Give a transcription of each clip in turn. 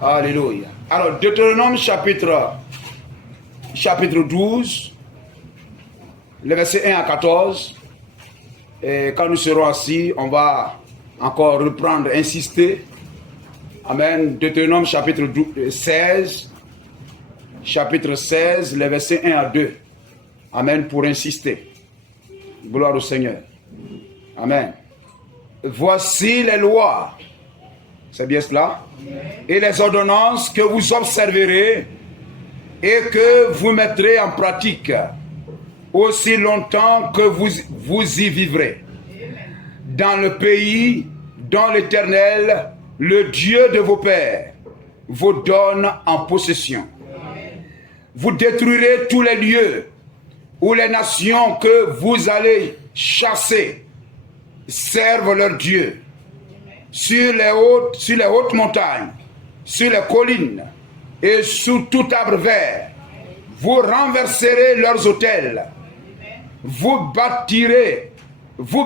Alléluia. Alors, Deutéronome chapitre 12, les versets 1 à 14. Et quand nous serons assis, on va encore reprendre, insister. Amen. Deutéronome chapitre 16, les versets 1 à 2. Amen, pour insister. Gloire au Seigneur. Amen. Voici les lois. C'est bien cela? Et les ordonnances que vous observerez et que vous mettrez en pratique aussi longtemps que vous y vivrez. Dans le pays dont l'Éternel, le Dieu de vos pères, vous donne en possession. Vous détruirez tous les lieux où les nations que vous allez chasser servent leur Dieu. Sur les hautes montagnes, sur les collines et sous tout arbre vert, vous renverserez leurs autels. Vous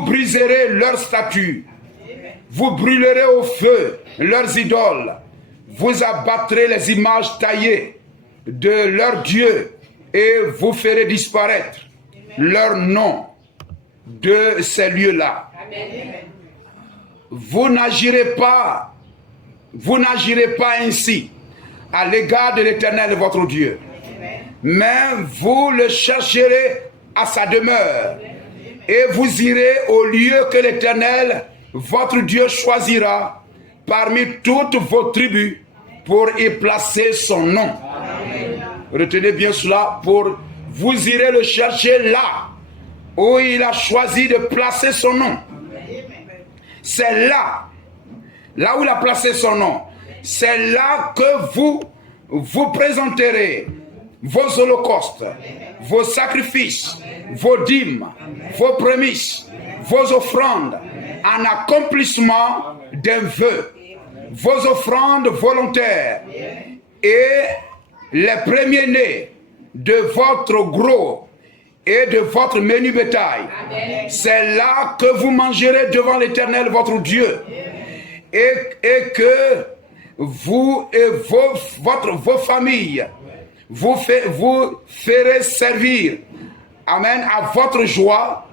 briserez leurs statues. Vous brûlerez au feu leurs idoles. Vous abattrez les images taillées de leurs dieux et vous ferez disparaître leur nom de ces lieux-là. Vous n'agirez pas ainsi à l'égard de l'Éternel votre Dieu, mais vous le chercherez à sa demeure et vous irez au lieu que l'Éternel votre Dieu choisira parmi toutes vos tribus pour y placer son nom. Retenez bien cela, vous irez le chercher là où il a choisi de placer son nom. C'est là où il a placé son nom. C'est là que vous présenterez vos holocaustes, vos sacrifices, vos dîmes, vos prémices, vos offrandes, en accomplissement d'un vœu, vos offrandes volontaires et les premiers-nés de votre gros et de votre menu bétail. C'est là que vous mangerez devant l'Éternel votre Dieu et que vous et vos familles vous ferez servir, amen, à votre joie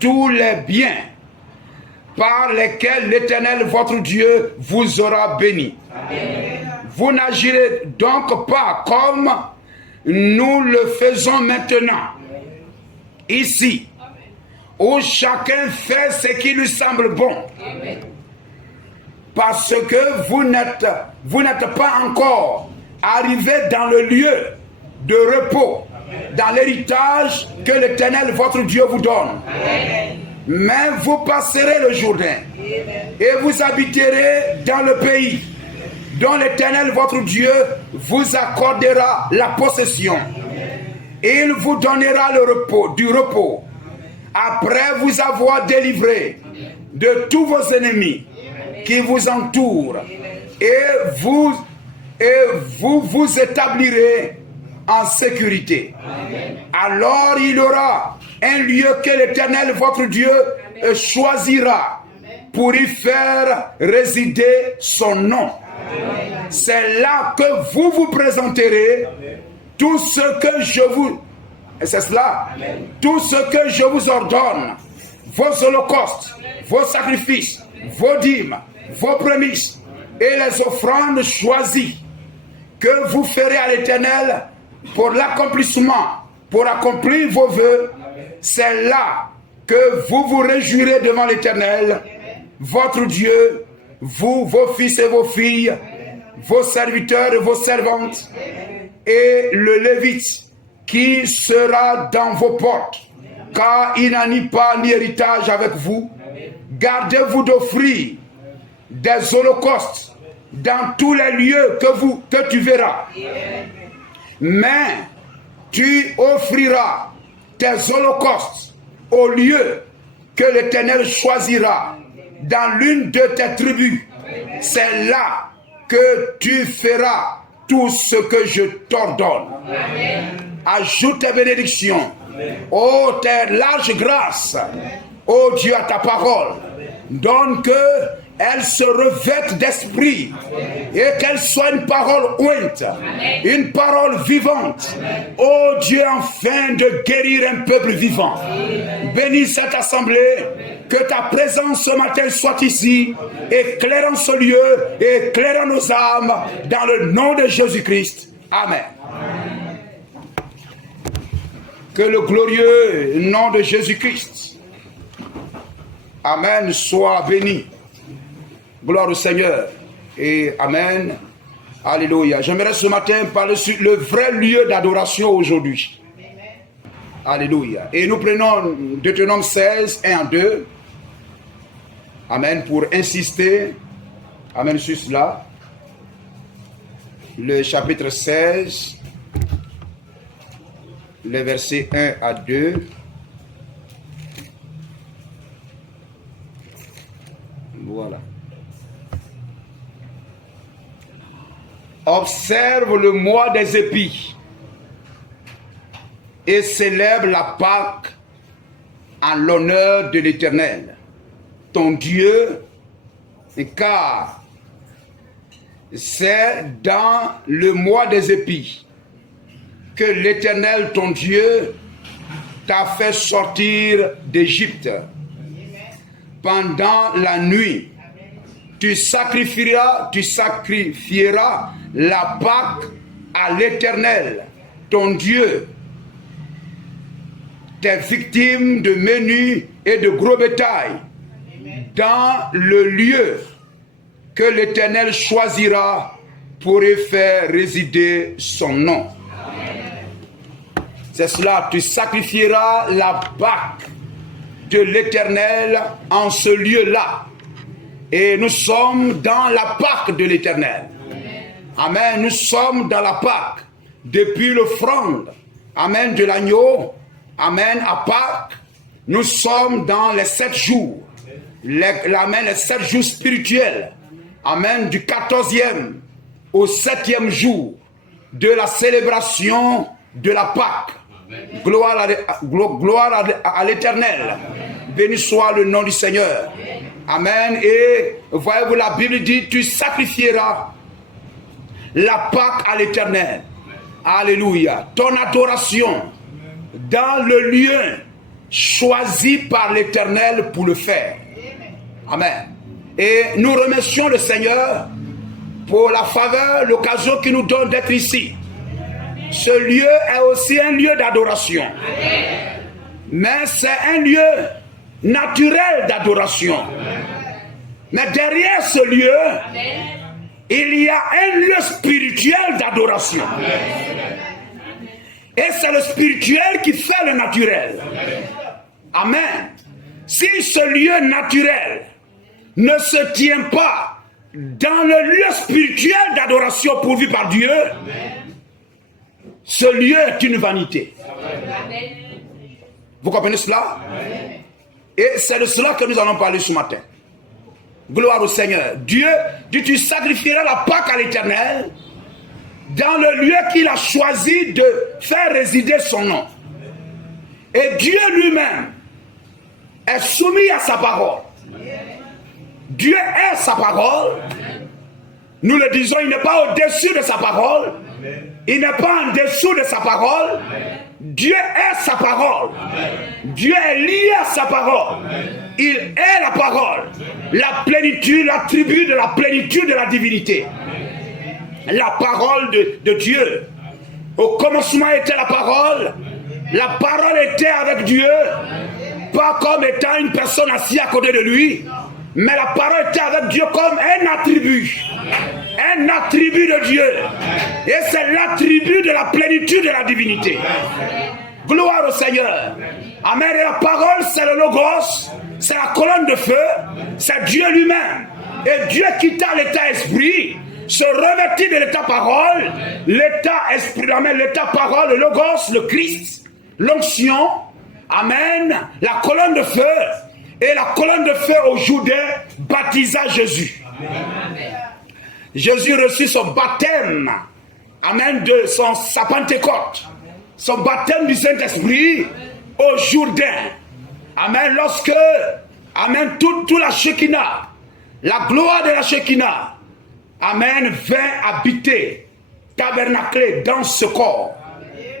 tous les biens par lesquels l'Éternel votre Dieu vous aura béni. Vous n'agirez donc pas comme nous le faisons maintenant, ici, où chacun fait ce qui lui semble bon. Parce que vous n'êtes pas encore arrivé dans le lieu de repos, dans l'héritage que l'Éternel votre Dieu vous donne. Mais vous passerez le Jourdain et vous habiterez dans le pays dont l'Éternel votre Dieu vous accordera la possession. Il vous donnera du repos après vous avoir délivré de tous vos ennemis qui vous entourent, et vous établirez en sécurité. Alors il y aura un lieu que l'Éternel votre Dieu choisira pour y faire résider son nom. C'est là que vous vous présenterez tout ce que je vous... Et c'est cela. Tout ce que je vous ordonne, vos holocaustes, vos sacrifices, vos dîmes, vos prémices et les offrandes choisies que vous ferez à l'Éternel pour l'accomplissement, pour accomplir vos vœux, c'est là que vous vous réjouirez devant l'Éternel, votre Dieu, vous, vos fils et vos filles, vos serviteurs et vos servantes, et le Lévite qui sera dans vos portes, car il n'a ni part ni héritage avec vous. Gardez-vous d'offrir des holocaustes dans tous les lieux que tu verras. Mais tu offriras tes holocaustes au lieu que l'Éternel choisira dans l'une de tes tribus. C'est là que tu feras tout ce que je t'ordonne. Ajoute tes bénédictions. Oh, tes larges grâces. Oh Dieu, à ta parole. Donne que elle se revête d'esprit et qu'elle soit une parole ointe, une parole vivante. Oh Dieu, afin de guérir un peuple vivant. Bénis cette assemblée, que ta présence ce matin soit ici, éclairant ce lieu, éclairant nos âmes, dans le nom de Jésus-Christ. Amen. Que le glorieux nom de Jésus-Christ, Amen, soit béni. Gloire au Seigneur. Et Amen. Alléluia. J'aimerais ce matin parler sur le vrai lieu d'adoration aujourd'hui. Alléluia. Et nous prenons Deutéronome 16, 1 à 2. Amen. Pour insister. Amen sur cela. Le chapitre 16. Les versets 1 à 2. Voilà. Observe le mois des épis et célèbre la Pâque en l'honneur de l'Éternel, ton Dieu, car c'est dans le mois des épis que l'Éternel, ton Dieu, t'a fait sortir d'Égypte. Pendant la nuit, tu sacrifieras la Pâque à l'Éternel, ton Dieu. Tes victimes de menu et de gros bétail, dans le lieu que l'Éternel choisira pour y faire résider son nom. C'est cela, tu sacrifieras la Pâque de l'Éternel en ce lieu-là. Et nous sommes dans la Pâque de l'Éternel. Amen. Nous sommes dans la Pâque. Depuis l'offrande, Amen, de l'agneau, Amen, à Pâques, nous sommes dans les 7 jours. Amen, les 7 jours spirituels. Amen, du 14e au 7e jour de la célébration de la Pâque. Gloire à l'Éternel. Béni soit le nom du Seigneur. Amen. Et voyez-vous, la Bible dit, tu sacrifieras la Pâque à l'Éternel. Alléluia. Ton adoration dans le lieu choisi par l'Éternel pour le faire. Amen. Et nous remercions le Seigneur pour la faveur, l'occasion qu'il nous donne d'être ici. Ce lieu est aussi un lieu d'adoration. Mais c'est un lieu naturel d'adoration. Mais derrière ce lieu, il y a un lieu spirituel d'adoration. Et c'est le spirituel qui fait le naturel. Amen. Si ce lieu naturel ne se tient pas dans le lieu spirituel d'adoration pourvu par Dieu, ce lieu est une vanité. Vous comprenez cela? Et c'est de cela que nous allons parler ce matin. Gloire au Seigneur. Dieu dit, tu sacrifieras la Pâque à l'Éternel dans le lieu qu'il a choisi de faire résider son nom. Et Dieu lui-même est soumis à sa parole. Dieu est sa parole. Nous le disons, il n'est pas au-dessus de sa parole. Il n'est pas en dessous de sa parole. Dieu est sa parole. Dieu est lié à sa parole. Il est la parole. La plénitude, l'attribut de la plénitude de la divinité. La parole de Dieu. Au commencement était la parole. La parole était avec Dieu. Pas comme étant une personne assise à côté de lui. Mais la parole était avec Dieu comme un attribut. Un attribut de Dieu. Et c'est l'attribut de la plénitude de la divinité. Gloire au Seigneur. Amen. Et la parole, c'est le Logos. C'est la colonne de feu. C'est Dieu lui-même. Et Dieu quitta l'état esprit, se revêtit de l'état parole, l'état esprit, amen, l'état parole, le Logos, le Christ, l'onction, amen, la colonne de feu. Et la colonne de feu au Jourdain baptisa Jésus. Amen. Jésus reçut son baptême, amen, de sa Pentecôte, son baptême du Saint-Esprit au Jourdain. Amen. Lorsque, amen, toute la Shekinah, la gloire de la Shekinah, amen, vint habiter, tabernacler dans ce corps.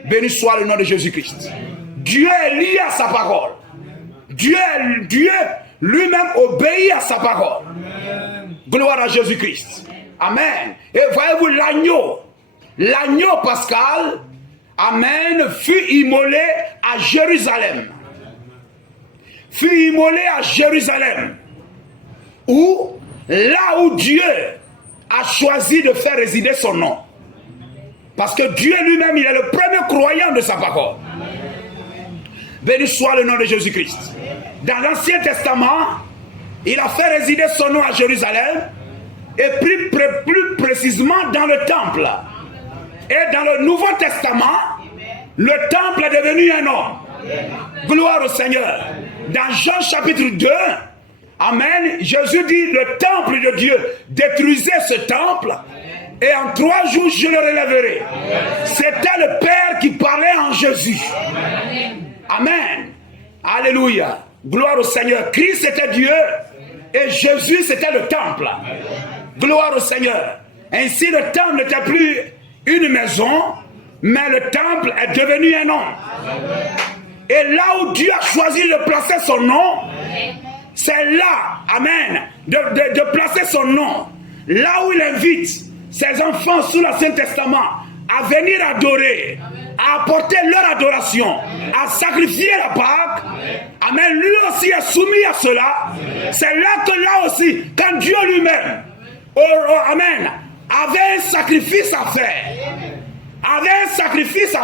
Béni soit le nom de Jésus-Christ. Dieu est lié à sa parole. Dieu lui-même obéit à sa parole. Gloire à Jésus-Christ. Amen. Et voyez-vous l'agneau pascal, amen, fut immolé à Jérusalem. Fut immolé à Jérusalem. Là où Dieu a choisi de faire résider son nom. Parce que Dieu lui-même, il est le premier croyant de sa parole. Béni soit le nom de Jésus-Christ. Dans l'Ancien Testament, il a fait résider son nom à Jérusalem, et plus précisément dans le temple. Et dans le Nouveau Testament, le temple est devenu un homme. Gloire au Seigneur. Dans Jean chapitre 2, amen, Jésus dit, le temple de Dieu, détruisez ce temple, et en 3 jours je le relèverai. C'était le Père qui parlait en Jésus. Amen. Alléluia. Gloire au Seigneur. Christ était Dieu et Jésus c'était le temple. Gloire au Seigneur. Ainsi le temple n'était plus une maison, mais le temple est devenu un homme. Et là où Dieu a choisi de placer son nom, c'est là, amen, de placer son nom. Là où il invite ses enfants sous l'Ancien Testament à venir adorer, à apporter leur adoration, à sacrifier la Pâque. Amen. Lui aussi est soumis à cela. C'est là que là aussi, quand Dieu lui-même, amen, avait un sacrifice à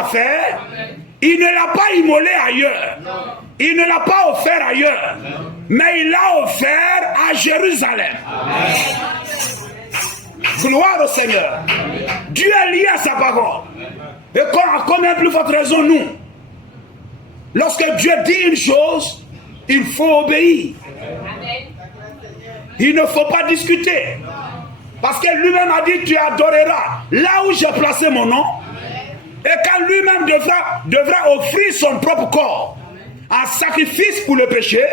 faire, il ne l'a pas immolé ailleurs. Il ne l'a pas offert ailleurs. Mais il l'a offert à Jérusalem. Gloire au Seigneur. Dieu est lié à sa parole. Et à combien plus forte raison nous? Lorsque Dieu dit une chose, il faut obéir. Il ne faut pas discuter. Parce que lui-même a dit, tu adoreras là où j'ai placé mon nom. Et quand lui-même devra offrir son propre corps en sacrifice pour le péché,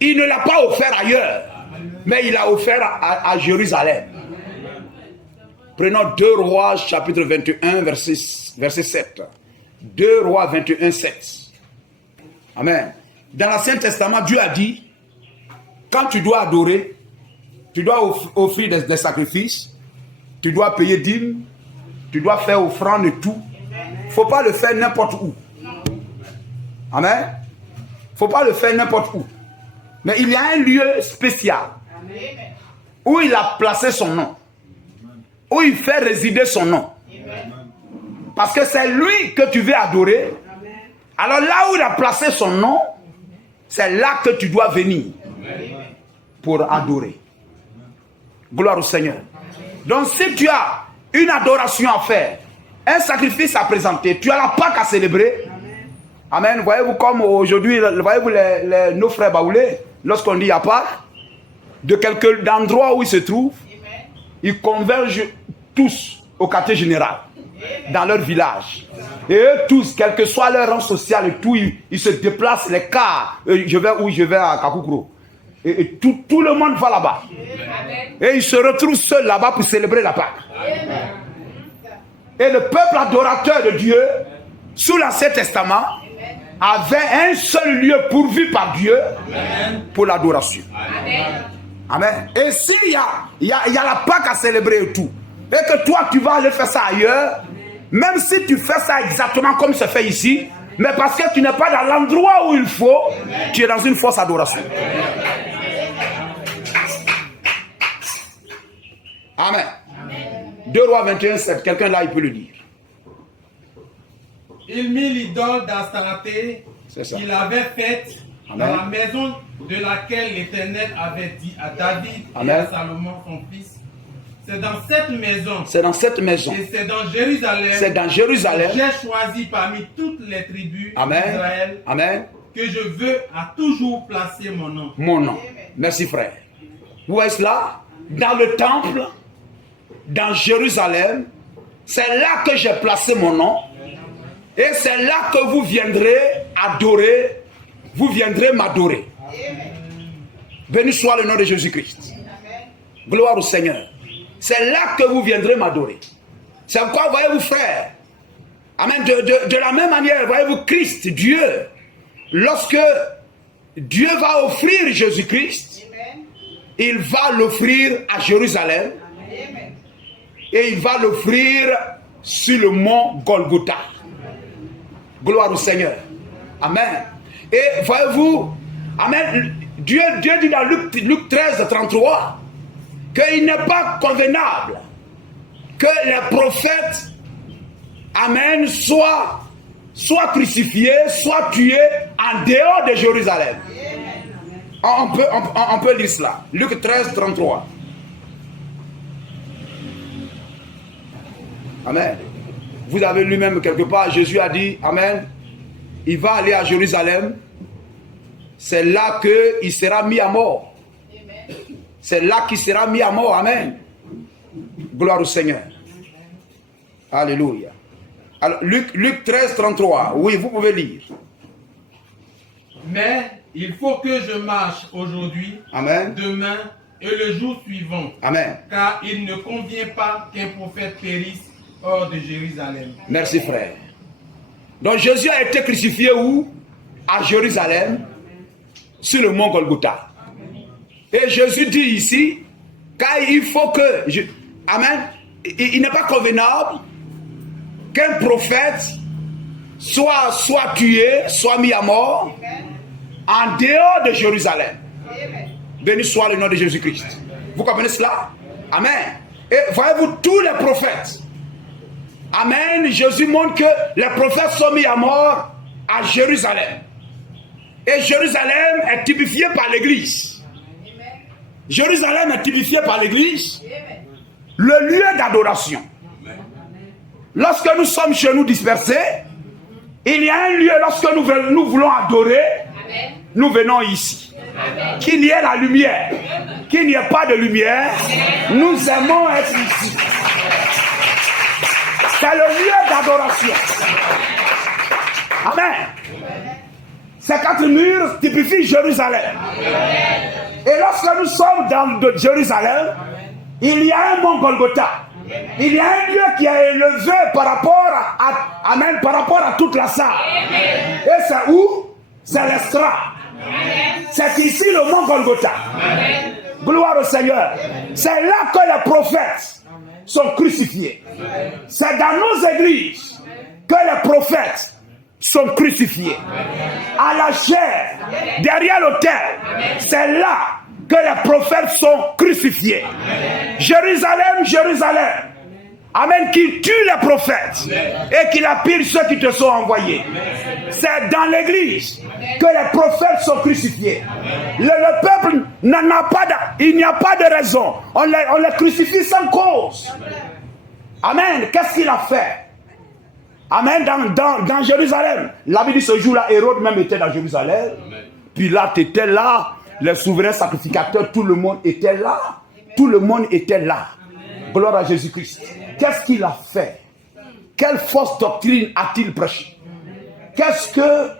il ne l'a pas offert ailleurs, mais il l'a offert à Jérusalem. Prenons 2 Rois chapitre 21 verset 7. 2 Rois 21, 7. Amen. Dans l'Ancien Testament, Dieu a dit, quand tu dois adorer, tu dois offrir des sacrifices, tu dois payer dîmes, tu dois faire offrande et tout. Il ne faut pas le faire n'importe où. Amen. Il ne faut pas le faire n'importe où. Mais il y a un lieu spécial où il a placé son nom, où il fait résider son nom. Parce que c'est lui que tu veux adorer. Alors là où il a placé son nom, c'est là que tu dois venir pour adorer. Gloire au Seigneur. Donc si tu as une adoration à faire, un sacrifice à présenter, tu as la Pâque à célébrer. Amen. Voyez-vous comme aujourd'hui, voyez-vous nos frères baoulés, lorsqu'on dit à Pâque, de quelques endroits où ils se trouvent, ils convergent tous au quartier général, dans leur village. Et eux tous, quel que soit leur rang social et tout, ils se déplacent les cars. Je vais à Kakoukro. Et tout le monde va là-bas. Et ils se retrouvent seuls là-bas pour célébrer la Pâque. Et le peuple adorateur de Dieu, sous l'Ancien Testament, avait un seul lieu pourvu par Dieu pour l'adoration. Amen. Et s'il y a la Pâque à célébrer et tout, et que toi tu vas aller faire ça ailleurs, même si tu fais ça exactement comme c'est fait ici, mais parce que tu n'es pas dans l'endroit où il faut, tu es dans une fausse adoration. Amen. 2 Rois 21, 7. Quelqu'un là, il peut le dire. Il mit l'idole d'Astarté qu'il avait faite dans la maison de laquelle l'Éternel avait dit à David et à Salomon son fils. C'est dans cette maison. C'est dans cette maison. Et c'est dans Jérusalem. C'est dans Jérusalem. J'ai choisi parmi toutes les tribus d'Israël. Amen. Que je veux à toujours placer mon nom. Mon nom. Merci frère. Où est-ce là? Dans le temple, dans Jérusalem. C'est là que j'ai placé mon nom. Et c'est là que vous viendrez adorer. Vous viendrez m'adorer. Béni soit le nom de Jésus-Christ. Gloire au Seigneur. C'est là que vous viendrez m'adorer. C'est pourquoi, voyez-vous, frère, amen, de la même manière, voyez-vous, Christ, Dieu, lorsque Dieu va offrir Jésus-Christ, il va l'offrir à Jérusalem et il va l'offrir sur le mont Golgotha. Gloire au Seigneur. Amen. Et voyez-vous, amen, Dieu dit dans Luc 13, 33 qu'il n'est pas convenable que les prophètes, amen, soient crucifiés, soient tués en dehors de Jérusalem. On peut lire cela. Luc 13, 33. Amen. Vous avez lu même quelque part, Jésus a dit, amen, il va aller à Jérusalem. C'est là qu'il sera mis à mort. C'est là qu'il sera mis à mort. Amen. Gloire au Seigneur. Alléluia. Alors, Luc 13, 33. Oui, vous pouvez lire. Mais il faut que je marche aujourd'hui, amen, demain et le jour suivant. Amen. Car il ne convient pas qu'un prophète périsse hors de Jérusalem. Merci, frère. Donc Jésus a été crucifié où? À Jérusalem, sur le mont Golgotha. Et Jésus dit ici, car il faut que... amen. Il n'est pas convenable qu'un prophète soit tué, soit mis à mort en dehors de Jérusalem. Béni soit le nom de Jésus-Christ. Vous comprenez cela? Amen. Et voyez-vous, tous les prophètes, amen, Jésus montre que les prophètes sont mis à mort à Jérusalem. Et Jérusalem est typifié par l'église. Jérusalem est typifié par l'église, le lieu d'adoration. Lorsque nous sommes chez nous dispersés, il y a un lieu, lorsque nous voulons adorer, nous venons ici. Qu'il y ait la lumière, qu'il n'y ait pas de lumière, nous aimons être ici. C'est le lieu d'adoration. Amen. Ces quatre murs typifient Jérusalem. Et lorsque nous sommes dans Jérusalem, il y a un mont Golgotha. Il y a un lieu qui est élevé par rapport amen, par rapport à toute la salle. Et c'est où? C'est l'estrade. C'est ici le mont Golgotha. Gloire au Seigneur. C'est là que les prophètes sont crucifiés. C'est dans nos églises que les prophètes sont crucifiés. À la chair, derrière l'autel, c'est là que les prophètes sont crucifiés. Jérusalem, Jérusalem, amen, qui tue les prophètes et qui lapide ceux qui te sont envoyés. C'est dans l'église que les prophètes sont crucifiés. Le peuple n'en a pas il n'y a pas de raison. On les crucifie sans cause. Amen. Qu'est-ce qu'il a fait? Amen. Dans Jérusalem, la Bible dit ce jour-là, Hérode même était dans Jérusalem. Pilate était là. Les souverains sacrificateurs, tout le monde était là. Tout le monde était là. Gloire à Jésus-Christ. Qu'est-ce qu'il a fait? Quelle fausse doctrine a-t-il prêché? Qu'est-ce que...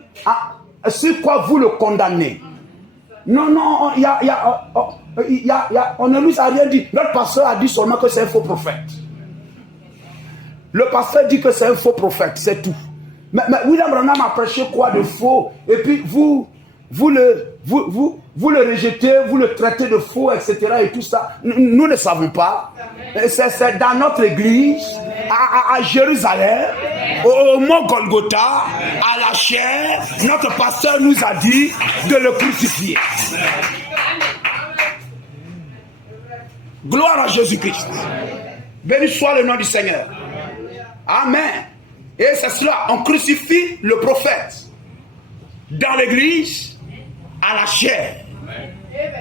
sur quoi vous le condamnez? Non, on ne lui a rien dit. Notre pasteur a dit seulement que c'est un faux prophète. Le pasteur dit que c'est un faux prophète, c'est tout. Mais William Branham a prêché quoi de faux? Et puis vous le rejetez, vous le traitez de faux, etc. et tout ça. Nous ne savons pas. C'est dans notre église, à Jérusalem, au mont Golgotha, à la chair, notre pasteur nous a dit de le crucifier. Gloire à Jésus-Christ. Béni soit le nom du Seigneur. Amen. Et c'est cela, on crucifie le prophète dans l'église, à la chair,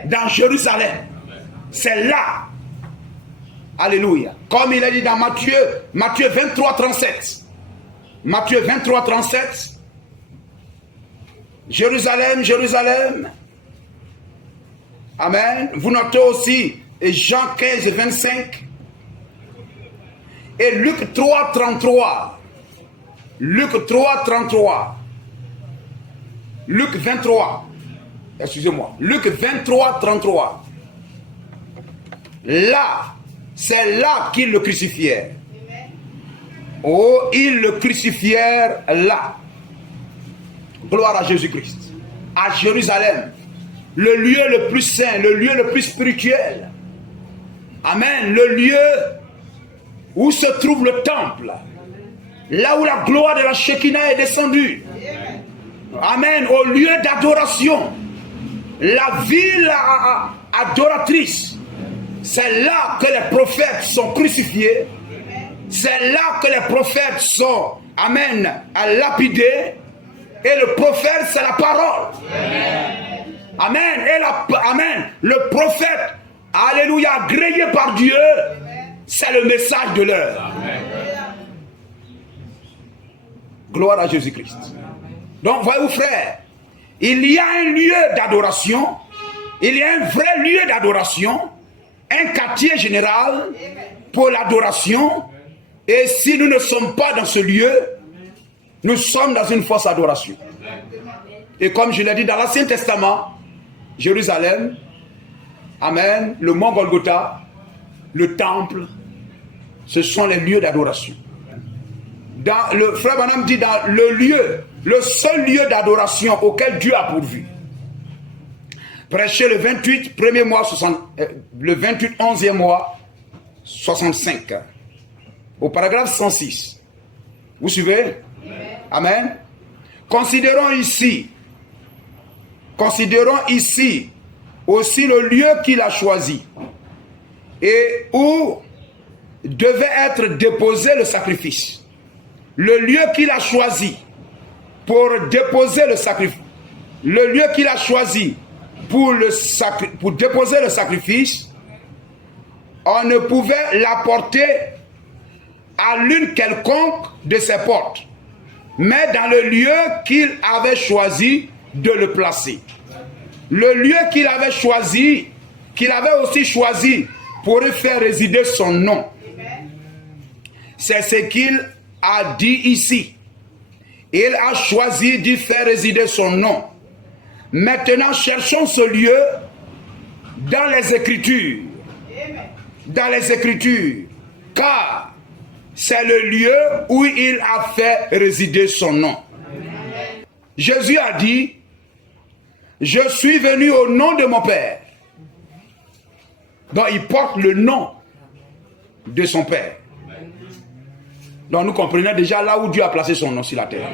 dans Jérusalem. C'est là. Alléluia. Comme il a dit dans Matthieu 23, 37. Matthieu 23, 37. Jérusalem, Jérusalem. Amen. Vous notez aussi Jean 15, 25. Et Luc 3, 33. Luc 3, 33. Luc 23. Excusez-moi. Luc 23, 33. là, c'est là qu'ils le crucifièrent. Oh, ils le crucifièrent là. Gloire à Jésus-Christ. À Jérusalem, le lieu le plus saint, le lieu le plus spirituel. Amen. Le lieu où se trouve le temple. Là où la gloire de la Shekinah est descendue. Amen. Au lieu d'adoration. La ville adoratrice. C'est là que les prophètes sont crucifiés. C'est là que les prophètes sont, amen, lapidés. Et le prophète, c'est la parole. Amen. Amen. Le prophète, alléluia, agréé par Dieu, c'est le message de l'heure. Gloire à Jésus-Christ. Donc, voyez-vous, frère, il y a un lieu d'adoration, il y a un vrai lieu d'adoration, un quartier général pour l'adoration. Et si nous ne sommes pas dans ce lieu, nous sommes dans une fausse adoration. Et comme je l'ai dit dans l'Ancien Testament, Jérusalem, amen, le mont Golgotha, le temple, ce sont les lieux d'adoration. Le frère Branham dit dans le lieu, le seul lieu d'adoration auquel Dieu a pourvu. Prêché le 28, premier mois, le 28, 11e mois, 65. Au paragraphe 106. Vous suivez? Amen. Considérons ici aussi le lieu qu'il a choisi et où devait être déposé le sacrifice. Le lieu qu'il a choisi pour déposer le sacrifice. Le lieu qu'il a choisi pour déposer le sacrifice, on ne pouvait l'apporter à l'une quelconque de ses portes, mais dans le lieu qu'il avait choisi de le placer. Le lieu qu'il avait choisi, qu'il avait aussi choisi pour y faire résider son nom. C'est ce qu'il a dit ici. Il a choisi d'y faire résider son nom. Maintenant, cherchons ce lieu dans les Écritures. Dans les Écritures. Car c'est le lieu où il a fait résider son nom. Jésus a dit, je suis venu au nom de mon Père. Donc il porte le nom de son Père. Donc nous comprenons déjà là où Dieu a placé son nom sur la terre.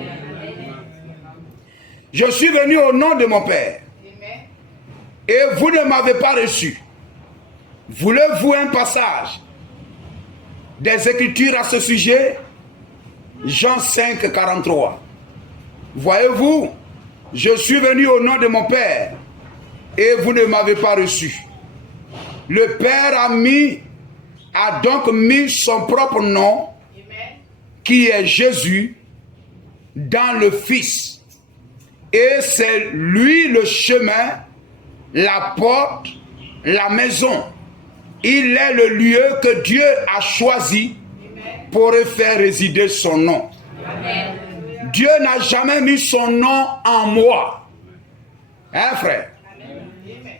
Je suis venu au nom de mon Père. Et vous ne m'avez pas reçu. Voulez-vous un passage des Écritures à ce sujet? Jean 5, 43. Voyez-vous, je suis venu au nom de mon Père et vous ne m'avez pas reçu. Le Père a donc mis son propre nom, qui est Jésus, dans le Fils. Et c'est lui le chemin, la porte, la maison. Il est le lieu que Dieu a choisi pour y faire résider son nom. Amen. Dieu n'a jamais mis son nom en moi. Hein, frère? Amen.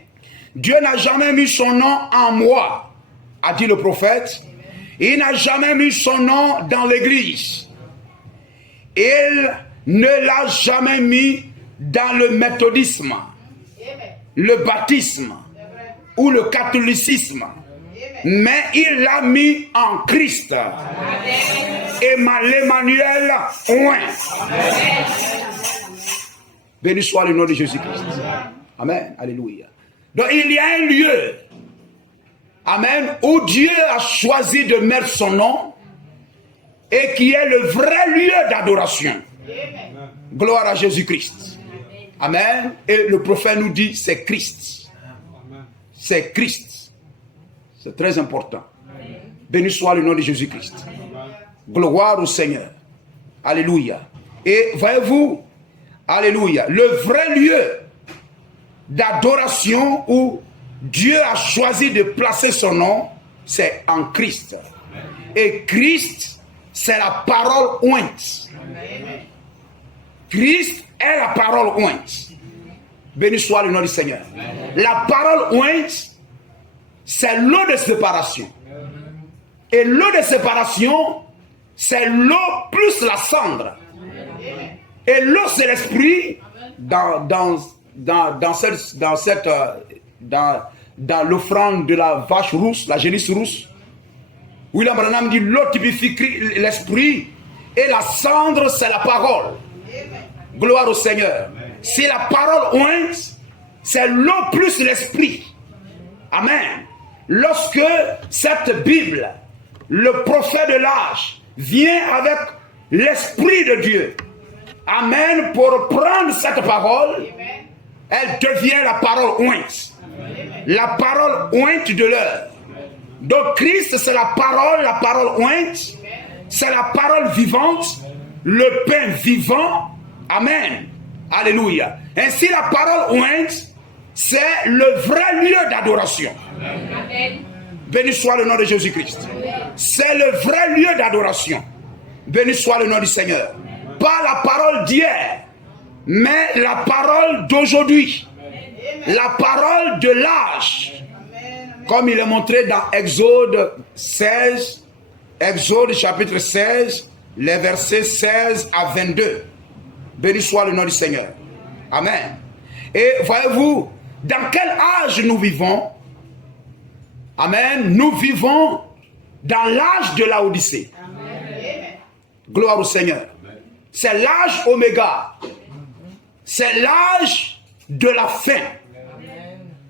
Dieu n'a jamais mis son nom en moi, a dit le prophète. Il n'a jamais mis son nom dans l'église. Il ne l'a jamais mis dans le méthodisme, le baptisme ou le catholicisme. Mais il l'a mis en Christ. Et l'Emmanuel oint. Béni soit le nom de Jésus-Christ. Amen. Alléluia. Donc il y a un lieu, amen, où Dieu a choisi de mettre son nom et qui est le vrai lieu d'adoration. Gloire à Jésus-Christ. Amen. Et le prophète nous dit, c'est Christ. C'est Christ. C'est très important. Béni soit le nom de Jésus-Christ. Gloire au Seigneur. Alléluia. Et voyez-vous, alléluia, le vrai lieu d'adoration où Dieu a choisi de placer son nom, c'est en Christ. Et Christ, c'est la parole ointe. Christ est la parole ointe. Béni soit le nom du Seigneur. La parole ointe, c'est l'eau de séparation. Et l'eau de séparation, c'est l'eau plus la cendre. Et l'eau, c'est l'esprit dans l'offrande de la vache rousse, la génisse rousse. William Branham dit l'eau typifie l'esprit et la cendre, c'est la parole. Gloire au Seigneur. Si la parole ointe, c'est l'eau plus l'esprit. Amen. Lorsque cette Bible, le prophète de l'âge, vient avec l'esprit de Dieu, amen, pour prendre cette parole, elle devient la parole ointe. La parole ointe de l'heure. Donc Christ, c'est la parole ointe, c'est la parole vivante, le pain vivant. Amen. Alléluia. Ainsi, la parole ointe, c'est le vrai lieu d'adoration. Amen. Béni soit le nom de Jésus-Christ. C'est le vrai lieu d'adoration. Béni soit le nom du Seigneur. Pas la parole d'hier, mais la parole d'aujourd'hui. La parole de l'âge. Comme il est montré dans Exode 16, Exode chapitre 16, les versets 16 à 22. Béni soit le nom du Seigneur. Amen. Et voyez-vous, dans quel âge nous vivons? Amen. Nous vivons dans l'âge de la Odyssée. Amen. Gloire au Seigneur. C'est l'âge oméga. C'est l'âge de la fin.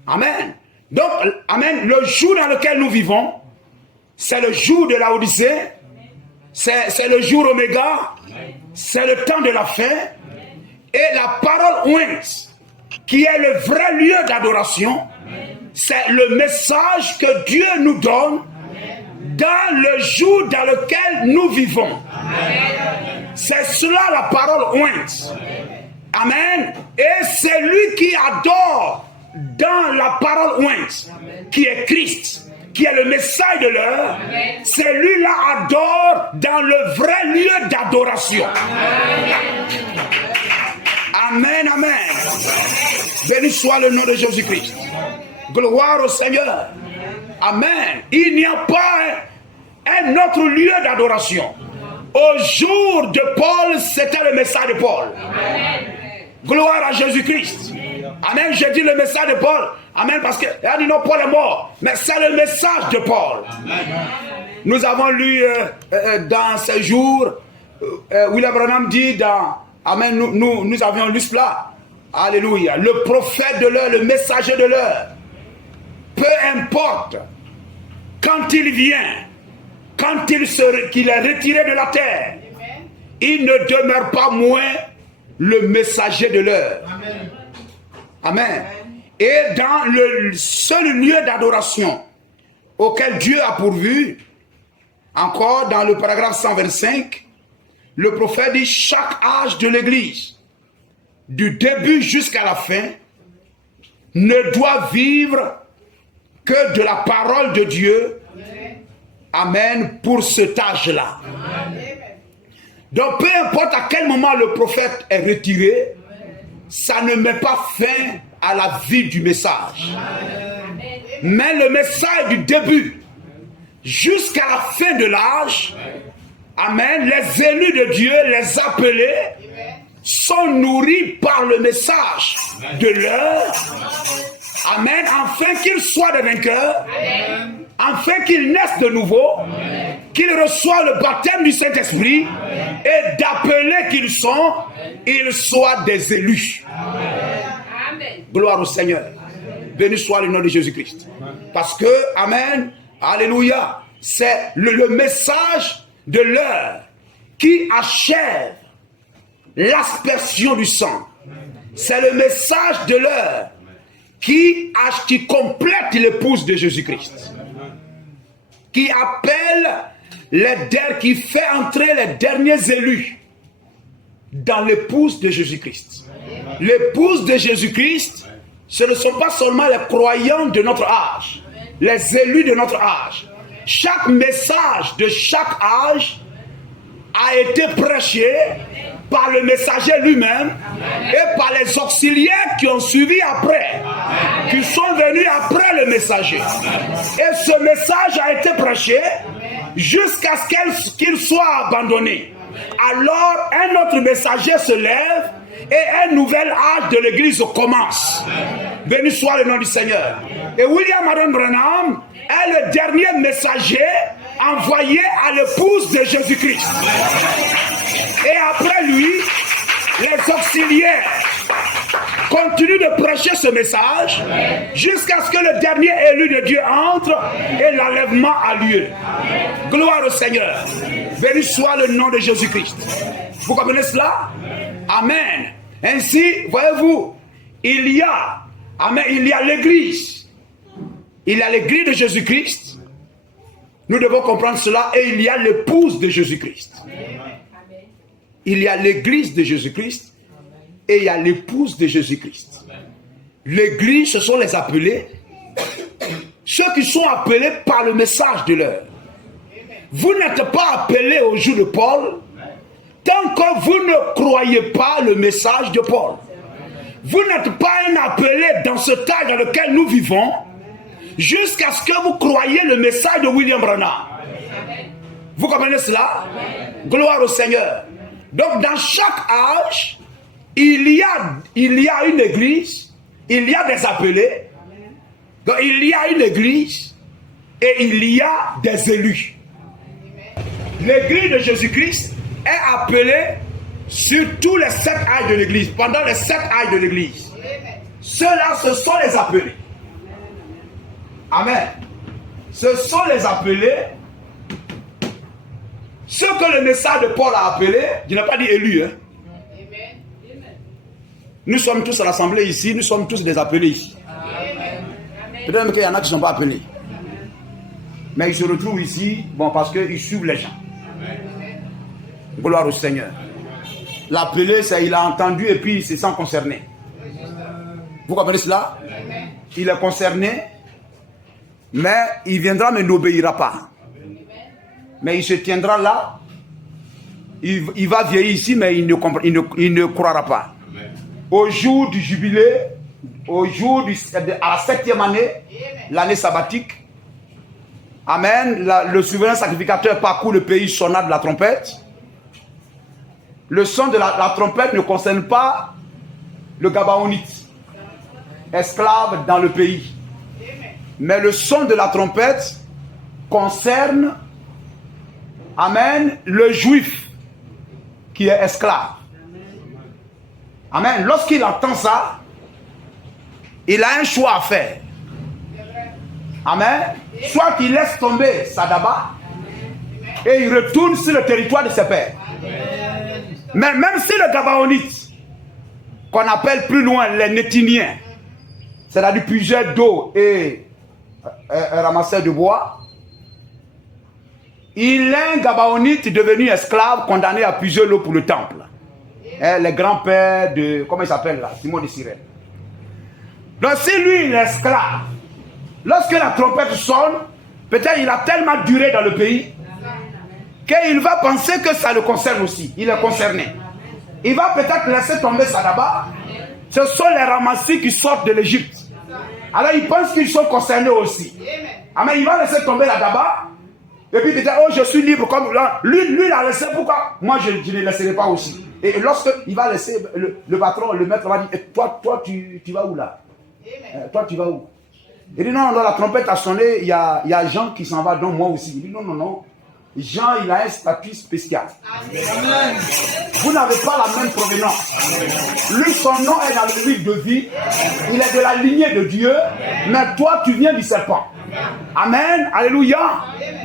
Amen. Donc, amen, le jour dans lequel nous vivons, c'est le jour de la Odyssée. C'est le jour oméga. C'est le temps de la fin. Et la parole ointe, qui est le vrai lieu d'adoration, c'est le message que Dieu nous donne dans le jour dans lequel nous vivons. C'est cela la parole ointe. Amen. Et c'est lui qui adore dans la parole ointe, qui est Christ, qui est le message de l'heure. Celui-là adore dans le vrai lieu d'adoration. Amen, amen. Béni soit le nom de Jésus-Christ. Gloire au Seigneur. Amen. Il n'y a pas un autre lieu d'adoration. Au jour de Paul, c'était le message de Paul. Amen. Gloire à Jésus-Christ. Amen. J'ai dit le message de Paul. Amen. Parce que il a dit non, Paul est mort. Mais c'est le message de Paul. Amen. Nous avons lu dans ces jours, William Branham dit dans Amen. Nous avions lu cela. Alléluia. Le prophète de l'heure, le messager de l'heure. Peu importe quand il vient, quand qu'il est retiré de la terre, il ne demeure pas moins le messager de l'heure. Amen. Amen. Et dans le seul lieu d'adoration auquel Dieu a pourvu, encore dans le paragraphe 125, le prophète dit chaque âge de l'Église, du début jusqu'à la fin, ne doit vivre que de la parole de Dieu. Amen. Pour cet âge-là. Donc peu importe à quel moment le prophète est retiré, ça ne met pas fin à la vie du message. Mais le message du début jusqu'à la fin de l'âge, amen, les élus de Dieu, les appelés, sont nourris par le message de l'heure. Amen. Afin qu'ils soient des vainqueurs. Afin qu'ils naissent de nouveau. Qu'ils reçoivent le baptême du Saint-Esprit. Et d'appeler qu'ils sont, ils soient des élus. Amen. Gloire au Seigneur. Béni soit le nom de Jésus-Christ. Parce que, amen, alléluia, c'est le message de l'heure qui achève l'aspersion du sang. C'est le message de l'heure qui complète l'épouse de Jésus-Christ. Qui appelle qui fait entrer les derniers élus dans l'épouse de Jésus-Christ. L'épouse de Jésus-Christ, ce ne sont pas seulement les croyants de notre âge, les élus de notre âge. Chaque message de chaque âge a été prêché par le messager lui-même et par les auxiliaires qui ont suivi après, qui sont venus après le messager. Et ce message a été prêché jusqu'à ce qu'il soit abandonné. Alors un autre messager se lève et un nouvel âge de l'église commence. Béni soit le nom du Seigneur. Et William Marion Branham est le dernier messager envoyé à l'épouse de Jésus-Christ. Et après lui, les auxiliaires continuent de prêcher ce message jusqu'à ce que le dernier élu de Dieu entre et l'enlèvement a lieu. Gloire au Seigneur. Béni soit le nom de Jésus-Christ. Vous comprenez cela? Amen. Ainsi, voyez-vous, il y a l'église. Il y a l'église de Jésus-Christ. Nous devons comprendre cela. Et il y a l'épouse de Jésus-Christ. Il y a l'église de Jésus-Christ. Et il y a l'épouse de Jésus-Christ. L'église, ce sont les appelés. Ceux qui sont appelés par le message de l'heure. Vous n'êtes pas appelés au jour de Paul tant que vous ne croyez pas le message de Paul. Vous n'êtes pas un appelé dans ce temps dans lequel nous vivons jusqu'à ce que vous croyiez le message de William Branham. Vous comprenez cela? Gloire au Seigneur. Donc dans chaque âge, il y a une église, il y a des appelés, donc il y a une église et il y a des élus. L'église de Jésus-Christ est appelée sur tous les 7 âges de l'église, pendant les 7 âges de l'église. Ceux-là, ce sont les appelés. Amen. Ce sont les appelés. Ceux que le message de Paul a appelés, je n'ai pas dit élus. Hein. Nous sommes tous à l'assemblée ici, nous sommes tous des appelés ici. Peut-être qu'il y en a qui ne sont pas appelés. Mais ils se retrouvent ici, bon, parce qu'ils suivent les gens. Gloire au Seigneur. L'appelé, c'est il a entendu et puis il se sent concerné. Vous comprenez cela? Il est concerné, mais il viendra mais n'obéira pas. Mais il se tiendra là, il va vieillir ici, mais il ne croira pas. Au jour du jubilé, à la 7e année, l'année sabbatique, amen, le souverain sacrificateur parcourt le pays sonnant de la trompette. Le son de la trompette ne concerne pas le Gabaonite, esclave dans le pays. Mais le son de la trompette concerne, amen, le juif qui est esclave. Amen. Lorsqu'il entend ça, il a un choix à faire. Amen. Soit il laisse tomber sa daba et il retourne sur le territoire de ses pères. Mais même si le Gabaonite, qu'on appelle plus loin les Nétiniens, c'est-à-dire puiseur d'eau et ramasseur de bois, il est un Gabaonite devenu esclave, condamné à puiser l'eau pour le temple. Les grands-pères de, comment il s'appelle là, Simon de Cyrène. Donc si lui il est esclave, lorsque la trompette sonne, peut-être il a tellement duré dans le pays qu'il va penser que ça le concerne aussi. Il est concerné. Il va peut-être laisser tomber ça là-bas. Ce sont les ramassis qui sortent de l'Égypte. Alors il pense qu'ils sont concernés aussi. Amen. Il va laisser tomber là-bas. Et puis peut-être, oh je suis libre comme là. Lui il a laissé, pourquoi? Moi je ne laisserai pas aussi. Et lorsque il va laisser, le patron, le maître va dire, et toi tu vas où là? Toi tu vas où? Il dit non, la trompette a sonné, il y a Jean qui s'en va, donc moi aussi. Il dit non. Jean, il a un statut spécial. Amen. Vous n'avez pas la même provenance. Lui, son nom est dans le livre de vie. Il est de la lignée de Dieu. Mais toi, tu viens du serpent. Amen. Alléluia.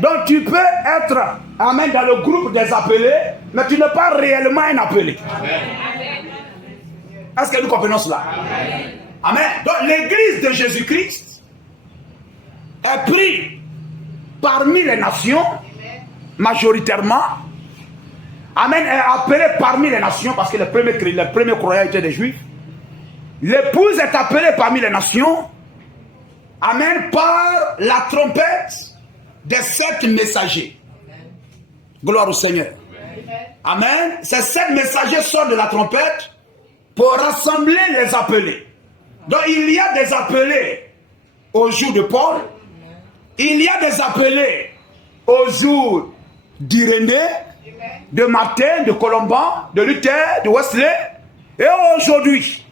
Donc, tu peux être, amen, dans le groupe des appelés, mais tu n'es pas réellement un appelé. Est-ce que nous comprenons cela? Amen. Donc, l'église de Jésus-Christ est prise parmi les nations, majoritairement. Amen, est appelé parmi les nations parce que les premiers croyants étaient des juifs. L'épouse est appelée parmi les nations. Amen, par la trompette des 7 messagers. Gloire au Seigneur. Amen. Ces 7 messagers sortent de la trompette pour rassembler les appelés. Donc il y a des appelés au jour de Paul. Il y a des appelés au jour d'Irénée, de Martin, de Colomban, de Luther, de Wesley. Et aujourd'hui,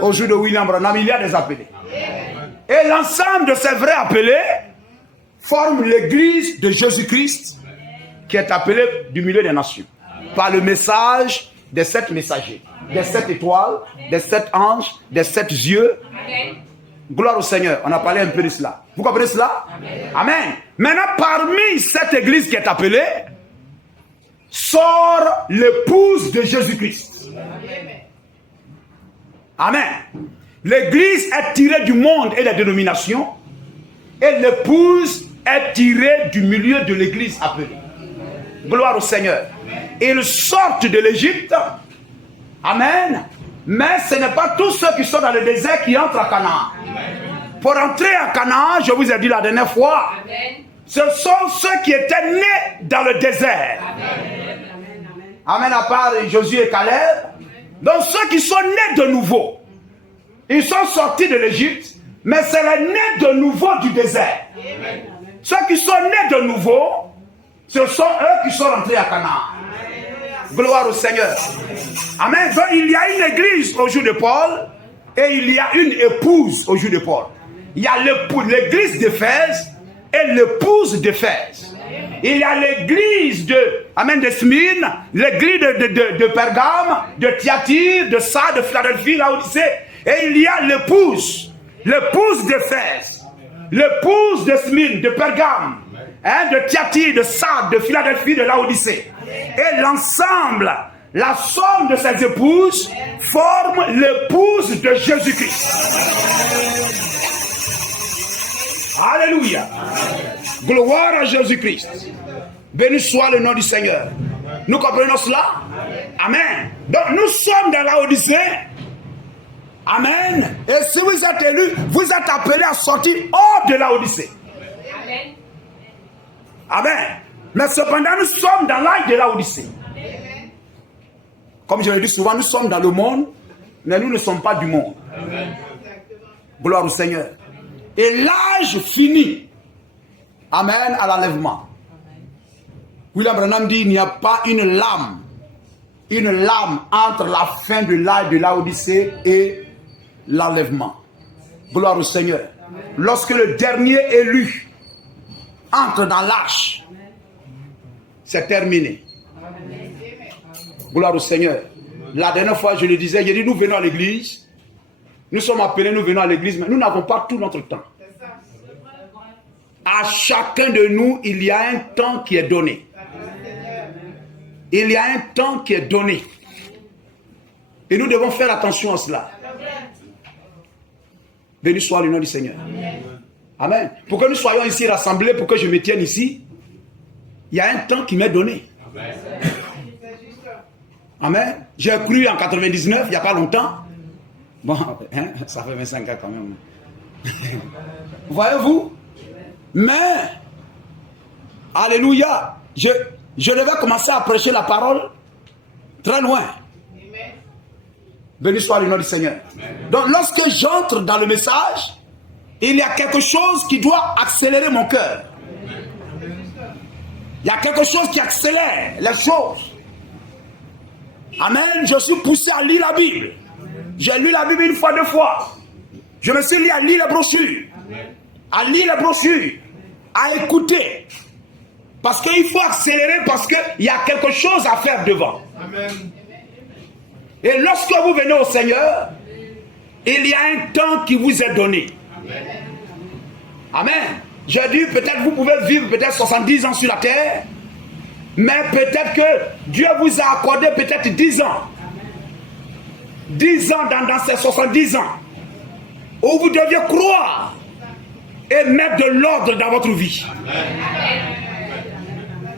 au jour de William Branham, il y a des appelés. Et l'ensemble de ces vrais appelés forment l'église de Jésus-Christ qui est appelée du milieu des nations. Par le message des 7 messagers, des 7 étoiles, des 7 anges, des 7 yeux. Gloire au Seigneur. On a parlé un peu de cela. Vous comprenez cela? Amen. Maintenant, parmi cette église qui est appelée, sort l'épouse de Jésus-Christ. Amen. L'église est tirée du monde et des dénominations, et l'épouse est tirée du milieu de l'église appelée. Gloire au Seigneur. Ils sortent de l'Égypte. Amen. Mais ce n'est pas tous ceux qui sont dans le désert qui entrent à Canaan. Pour entrer à Canaan, je vous ai dit la dernière fois, ce sont ceux qui étaient nés dans le désert. Amen, à part Josué et Caleb. Donc ceux qui sont nés de nouveau, ils sont sortis de l'Égypte, mais c'est les nés de nouveau du désert. Ceux qui sont nés de nouveau, ce sont eux qui sont rentrés à Canaan. Gloire au Seigneur. Amen. Donc il y a une église au jour de Paul et il y a une épouse au jour de Paul. Il y a l'église d'Éphèse et l'épouse d'Éphèse. Il y a l'église de Smyrne, l'église de Pergame, de Thyatire, de Sardes, de Philadelphie, Laodicée. Et il y a l'épouse d'Éphèse, l'épouse de Smyrne, de Pergame, de Thyatire, de Sardes, de Philadelphie, de Laodicée. Et l'ensemble, la somme de ces épouses forme l'épouse de Jésus-Christ. Alléluia. Gloire à Jésus-Christ. Béni soit le nom du Seigneur. Nous comprenons cela? Amen. Donc nous sommes dans la Odyssée. Amen. Et si vous êtes élus, vous êtes appelés à sortir hors de la Odyssée. Amen. Amen. Mais cependant, nous sommes dans l'âge de la Odyssée. Comme je le dis souvent, nous sommes dans le monde, mais nous ne sommes pas du monde. Amen. Gloire au Seigneur. Et l'âge finit. Amen, à l'enlèvement. William Branham dit, il n'y a pas une lame entre la fin de l'âge de la Odyssée et l'enlèvement. Gloire au Seigneur. Amen. Lorsque le dernier élu entre dans l'arche, c'est terminé. Amen. Gloire au Seigneur. La dernière fois, je le disais, j'ai dit, nous venons à l'église. Nous sommes appelés, nous venons à l'église, mais nous n'avons pas tout notre temps. À chacun de nous, il y a un temps qui est donné. Il y a un temps qui est donné. Et nous devons faire attention à cela. Béni soit le nom du Seigneur. Amen. Pour que nous soyons ici rassemblés, pour que je me tienne ici, il y a un temps qui m'est donné. Amen. J'ai cru en 99, il n'y a pas longtemps. Bon, hein, ça fait 25 ans quand même. Voyez-vous? Mais, alléluia, je devais commencer à prêcher la parole très loin. Béni soit le nom du Seigneur. Donc, lorsque j'entre dans le message, il y a quelque chose qui doit accélérer mon cœur. Il y a quelque chose qui accélère les choses. Amen. Je suis poussé à lire la Bible. J'ai lu la Bible une fois, 2 fois. Je me suis mis à lire les brochures. À lire les brochures. À écouter. Parce qu'il faut accélérer, parce qu'il y a quelque chose à faire devant. Amen. Et lorsque vous venez au Seigneur, il y a un temps qui vous est donné. Amen. Amen. J'ai dit, peut-être vous pouvez vivre peut-être 70 ans sur la terre, mais peut-être que Dieu vous a accordé peut-être 10 ans. 10 ans dans ces 70 ans, où vous deviez croire et mettre de l'ordre dans votre vie. Amen.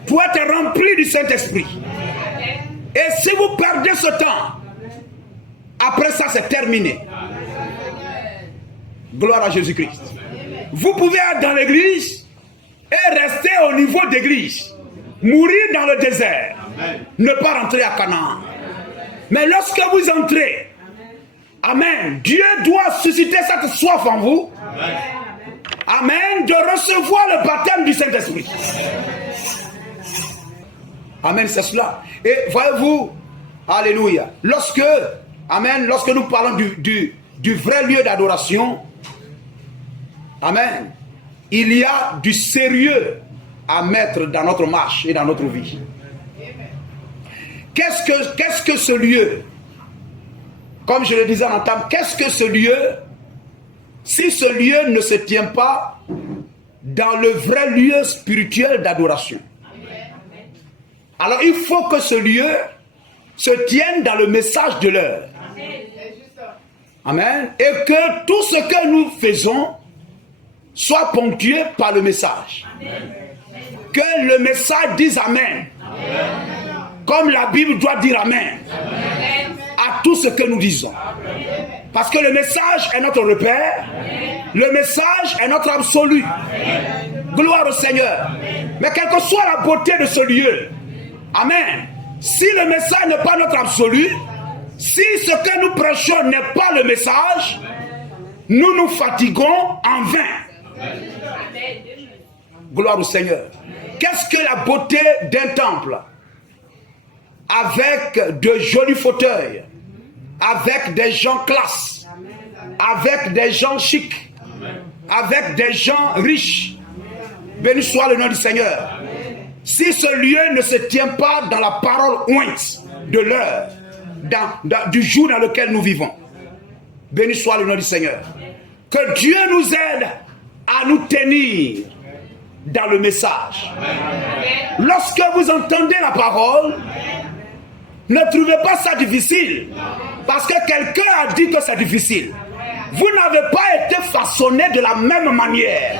Pour être rempli du Saint-Esprit. Et si vous perdez ce temps, après ça c'est terminé. Gloire à Jésus-Christ. Vous pouvez être dans l'église et rester au niveau d'église. Mourir dans le désert. Ne pas rentrer à Canaan. Mais lorsque vous entrez, amen, Dieu doit susciter cette soif en vous. Amen, de recevoir le baptême du Saint-Esprit. Amen, c'est cela. Et voyez-vous, alléluia, lorsque nous parlons du vrai lieu d'adoration, amen, il y a du sérieux à mettre dans notre marche et dans notre vie. Qu'est-ce que ce lieu? Comme je le disais en entame, qu'est-ce que ce lieu? Si ce lieu ne se tient pas dans le vrai lieu spirituel d'adoration, alors il faut que ce lieu se tienne dans le message de l'heure. Amen. Et que tout ce que nous faisons soit ponctué par le message. Que le message dise Amen. Comme la Bible doit dire Amen à tout ce que nous disons. Parce que le message est notre repère. Le message est notre absolu. Gloire au Seigneur. Mais quelle que soit la beauté de ce lieu, Amen. Si le message n'est pas notre absolu, si ce que nous prêchons n'est pas le message, nous nous fatiguons en vain. Gloire au Seigneur. Qu'est-ce que la beauté d'un temple? Avec de jolis fauteuils, avec des gens classe, avec des gens chics, avec des gens riches. Béni soit le nom du Seigneur. Si ce lieu ne se tient pas dans la parole ointe de l'heure, du jour dans lequel nous vivons, béni soit le nom du Seigneur. Que Dieu nous aide à nous tenir dans le message. Lorsque vous entendez la parole, ne trouvez pas ça difficile, parce que quelqu'un a dit que c'est difficile. Vous n'avez pas été façonné de la même manière.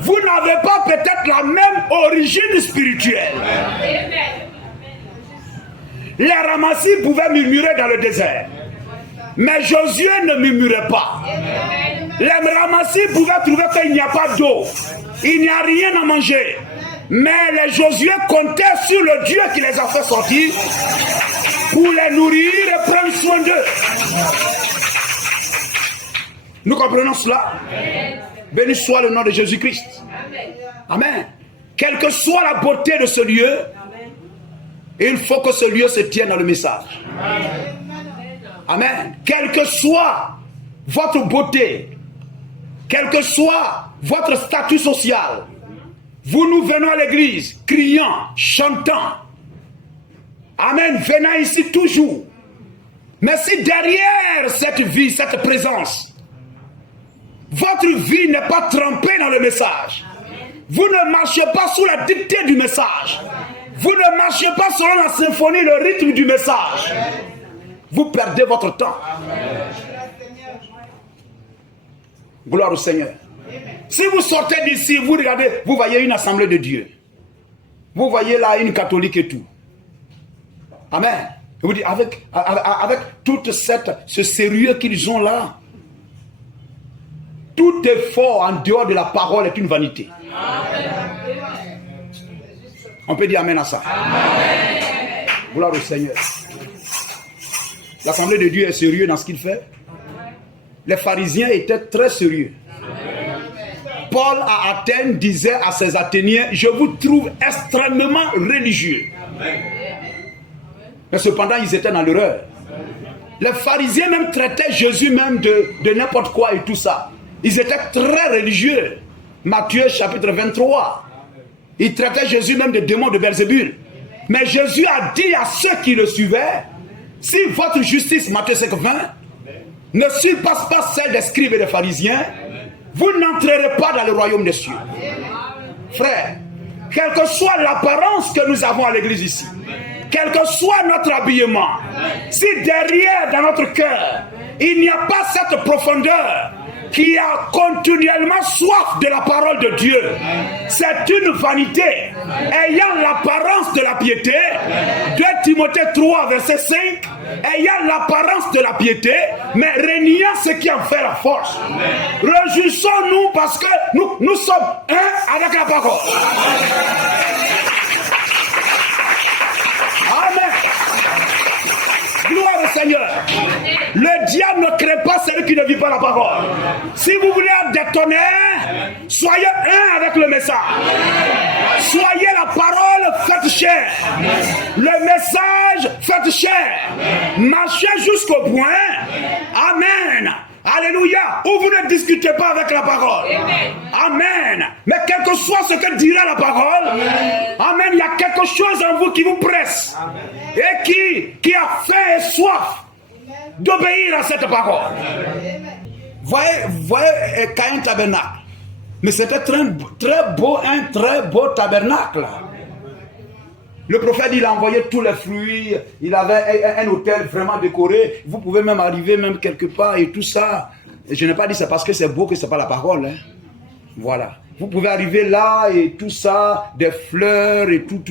Vous n'avez pas peut-être la même origine spirituelle. Les ramassis pouvaient murmurer dans le désert, mais Josué ne murmurait pas. Les ramassis pouvaient trouver qu'il n'y a pas d'eau, il n'y a rien à manger. Mais les Josué comptaient sur le Dieu qui les a fait sortir pour les nourrir et prendre soin d'eux. Nous comprenons cela? Béni soit le nom de Jésus-Christ. Amen. Quelle que soit la beauté de ce lieu, il faut que ce lieu se tienne dans le message. Amen. Quelle que soit votre beauté, quel que soit votre statut social, nous venons à l'église, criant, chantant. Amen, venant ici toujours. Mais si derrière cette vie, cette présence, votre vie n'est pas trempée dans le message, vous ne marchez pas sous la dictée du message, vous ne marchez pas selon la symphonie, le rythme du message, vous perdez votre temps. Gloire au Seigneur. Si vous sortez d'ici, vous regardez, vous voyez une assemblée de Dieu. Vous voyez là une catholique et tout. Amen. Vous dites, avec tout ce sérieux qu'ils ont là, tout effort en dehors de la parole est une vanité. Amen. On peut dire Amen à ça. Amen. Gloire au Seigneur. L'assemblée de Dieu est sérieux dans ce qu'il fait. Les pharisiens étaient très sérieux. Paul à Athènes disait à ses Athéniens, je vous trouve extrêmement religieux. Mais cependant, ils étaient dans l'erreur. Les pharisiens même traitaient Jésus même de n'importe quoi et tout ça. Ils étaient très religieux. Matthieu chapitre 23. Ils traitaient Jésus même de démons de Belzébul. Mais Jésus a dit à ceux qui le suivaient, si votre justice, Matthieu 5:20, ne surpasse pas celle des scribes et des pharisiens, vous n'entrerez pas dans le royaume des cieux. Frère, quelle que soit l'apparence que nous avons à l'église ici, quel que soit notre habillement, si derrière dans notre cœur, il n'y a pas cette profondeur qui a continuellement soif de la parole de Dieu, c'est une vanité ayant l'apparence de la piété. 2 Timothée 3 verset 5, ayant l'apparence de la piété, mais régnant ce qui en fait la force. Réjouissons-nous parce que nous sommes un avec la parole. Seigneur. Le diable ne crée pas celui qui ne vit pas la parole. Si vous voulez être détonné, soyez un avec le message. Soyez la parole, faites chair. Le message, faites chair. Marchez jusqu'au point. Amen. Alléluia. Où vous ne discutez pas avec la parole. Amen. Mais quel que soit ce que dira la parole, amen, il y a quelque chose en vous qui vous presse. Et qui a faim et soif d'obéir à cette parole. Voyez Caïn tabernacle. Mais c'était très beau, un très beau tabernacle. Le prophète, il a envoyé tous les fruits. Il avait un hôtel vraiment décoré. Vous pouvez même arriver même quelque part et tout ça. Et je n'ai pas dit c'est parce que c'est beau que c'est pas la parole. Hein. Voilà. Vous pouvez arriver là et tout ça, des fleurs et tout